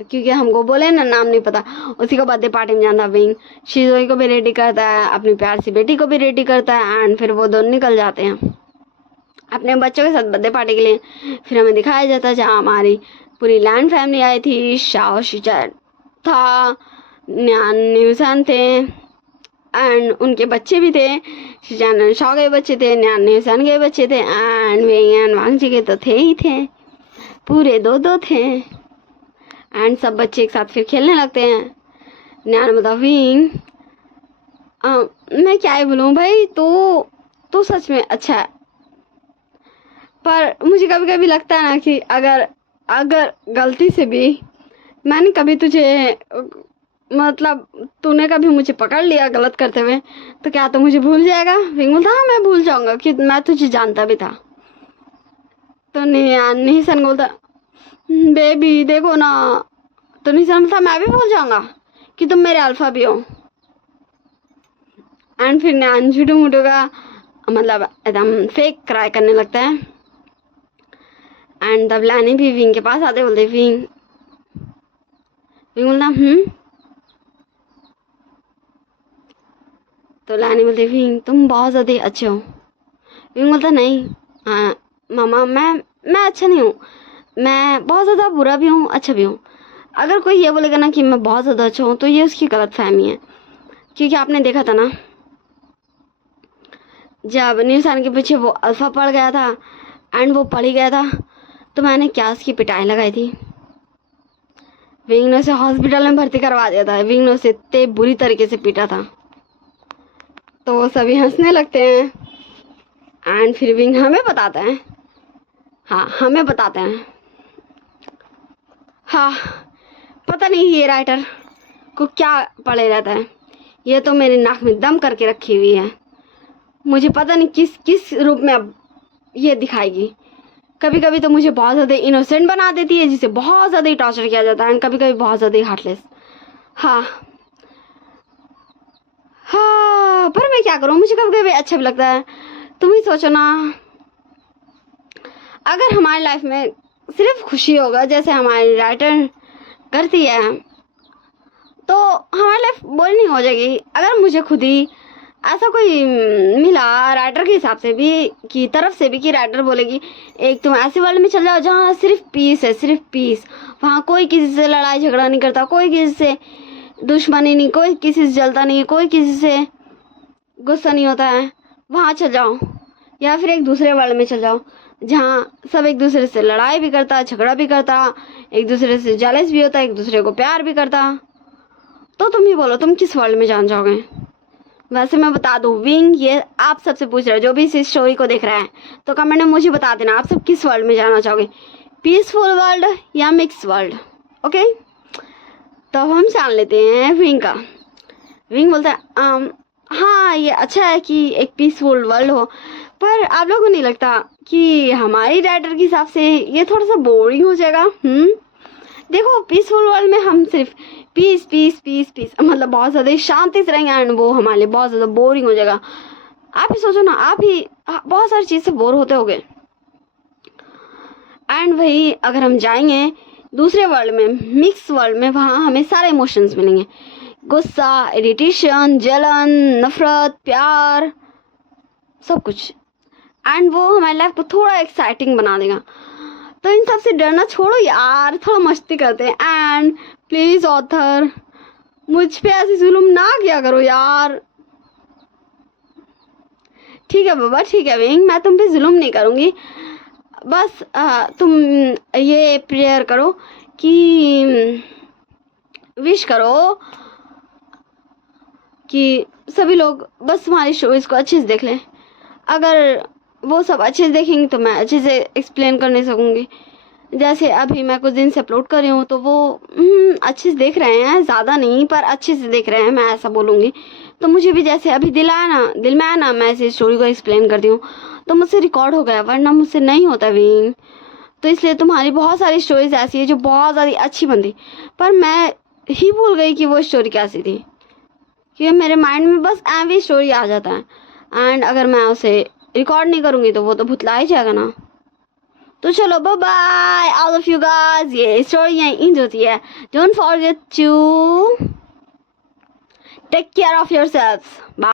क्योंकि हमको बोले ना नाम नहीं पता। उसी को बर्थडे पार्टी में जाना विंग शिजोई को भी रेडी करता है, अपनी प्यार सी बेटी को भी रेडी करता है। एंड फिर वो दोनों निकल जाते हैं अपने बच्चों के साथ बर्थडे पार्टी के लिए। फिर हमें दिखाया जाता है जहाँ हमारी पूरी लैंड फैमिली आई थी। शाओ शिचान था, न्यान न्यूसान थे एंड उनके बच्चे भी थे। शिचान शाओ के बच्चे थे, न्यान न्यूसान के बच्चे थे एंड विंग एंड वांगजी के तो थे ही थे, पूरे दो थे। एंड सब बच्चे एक साथ फिर खेलने लगते हैं। न्यान बोलता विंग मैं क्या ही बोलूँ भाई, तो सच में अच्छा है, पर मुझे कभी कभी लगता है ना कि अगर गलती से भी मैंने कभी तुझे मतलब तूने कभी मुझे पकड़ लिया गलत करते हुए तो क्या तू मुझे भूल जाएगा। विंग बोलता हाँ मैं भूल जाऊंगा कि मैं तुझे जानता भी था। तो निहिसन बोलता बेबी देखो ना। तो निहिसन बोलता मैं भी भूल जाऊंगा कि तुम मेरे अल्फा भी हो। एंड फिर न्यान झूठू मूठू का मतलब एकदम फेक क्राई करने लगता है। एंड तब लैनी भी विंग के पास आते बोलते विंग बोलता तो लैनी बोलते विंग तुम बहुत ज़्यादा अच्छे हो। विंग बोलता नहीं हाँ मामा मैं अच्छा नहीं हूँ, मैं बहुत ज़्यादा बुरा भी हूँ अच्छा भी हूँ। अगर कोई ये बोलेगा ना कि मैं बहुत ज़्यादा अच्छा हूँ तो ये उसकी गलत फहमी है, क्योंकि आपने देखा था ना जब न्यूसान के पीछे वो अल्फा पड़ गया था एंड वो पड़ ही गया था तो मैंने क्या उसकी पिटाई लगाई थी। विंग ने उसे हॉस्पिटल में भर्ती करवा दिया था। विंग ने उसे इतने बुरी तरीके से पीटा था। तो वो सभी हंसने लगते हैं एंड फिर विंग हमें बताता है, हाँ हमें बताते हैं, हाँ पता नहीं ये राइटर को क्या पड़े रहता है, ये तो मेरे नाक में दम करके रखी हुई है। मुझे पता नहीं किस रूप में अब ये दिखाएगी। कभी कभी तो मुझे बहुत ज़्यादा इनोसेंट बना देती है जिसे बहुत ज़्यादा ही टॉर्चर किया जाता है एंड कभी कभी बहुत ज़्यादा ही हार्टलेस। हाँ पर मैं क्या करूँ, मुझे कभी कभी अच्छा भी लगता है। तुम ही सोचो ना अगर हमारी लाइफ में सिर्फ खुशी होगा जैसे हमारी राइटर करती है तो हमारी लाइफ बोरिंग नहीं हो जाएगी। अगर मुझे खुद ही ऐसा कोई मिला राइटर के हिसाब से भी की तरफ से भी कि राइटर बोलेगी एक तुम ऐसे वर्ल्ड में चल जाओ जहाँ सिर्फ पीस है, सिर्फ पीस, वहाँ कोई किसी से लड़ाई झगड़ा नहीं करता, कोई किसी से दुश्मनी नहीं, कोई किसी से जलता नहीं, कोई किसी से गुस्सा नहीं होता है, वहाँ चल जाओ। या फिर एक दूसरे वर्ल्ड में चल जाओ जहाँ सब एक दूसरे से लड़ाई भी करता, झगड़ा भी करता, एक दूसरे से जेलस भी होता, एक दूसरे को प्यार भी करता। तो तुम ही बोलो, तुम किस वर्ल्ड में जान जाओगे? वैसे मैं बता दूं विंग, ये आप सबसे पूछ रहे हो जो भी इस स्टोरी को देख रहा है, तो कमेंट में मुझे बता देना आप सब किस वर्ल्ड में जाना चाहोगे, पीसफुल वर्ल्ड या मिक्स वर्ल्ड। ओके, तो अब हम जान लेते हैं विंग का। विंग बोलता है हाँ ये अच्छा है कि एक पीसफुल वर्ल्ड हो, पर आप लोगों को नहीं लगता कि हमारी राइटर के हिसाब से ये थोड़ा सा बोरिंग हो जाएगा? देखो पीसफुल वर्ल्ड में हम सिर्फ पीस पीस पीस पीस मतलब बहुत ज़्यादा शांति से रहेंगे एंड वो हमारे लिए बहुत ज़्यादा बोरिंग हो जाएगा। आप ही सोचो ना, आप ही बहुत सारी चीज़ से बोर होते होगे। एंड वही अगर हम जाएंगे दूसरे वर्ल्ड में, मिक्स वर्ल्ड में, वहाँ हमें सारे इमोशंस मिलेंगे, गुस्सा, इरिटेशन, जलन, नफरत, प्यार, सब कुछ। एंड वो हमारी लाइफ को थोड़ा एक्साइटिंग बना देगा। तो इन सब से डरना छोड़ो यार, थोड़ा मस्ती करते हैं। एंड प्लीज ऑथर मुझ पे ऐसे जुल्म ना किया करो यार। ठीक है बाबा, ठीक है विंग, मैं तुम पे जुल्म नहीं करूँगी। बस तुम ये प्रेयर करो कि विश करो कि सभी लोग बस तुम्हारी शोज को अच्छे से देख लें। अगर वो सब अच्छे से देखेंगे तो मैं अच्छे से एक्सप्लेन कर नहीं सकूँगी। जैसे अभी मैं कुछ दिन से अपलोड कर रही हूँ तो वो अच्छे से देख रहे हैं, ज़्यादा नहीं पर अच्छे से देख रहे हैं, मैं ऐसा बोलूँगी। तो मुझे भी जैसे अभी दिल में आया ना, मैं ऐसे स्टोरी को एक्सप्लेन करती हूँ तो मुझसे रिकॉर्ड हो गया, वरना मुझसे नहीं होता विंग। तो इसलिए तुम्हारी बहुत सारी स्टोरीज ऐसी है जो बहुत ज़्यादा अच्छी बनती, पर मैं ही भूल गई कि वो स्टोरी कैसी थी, क्योंकि मेरे माइंड में बस एवरी स्टोरी आ जाता है। एंड अगर मैं उसे रिकॉर्ड नहीं करूँगी तो वो तो भुतला ही जाएगा ना। तो चलो bye bye all of you guys, ये स्टोरी यहीं एंड होती है। Don't forget to take care of yourselves. Bye.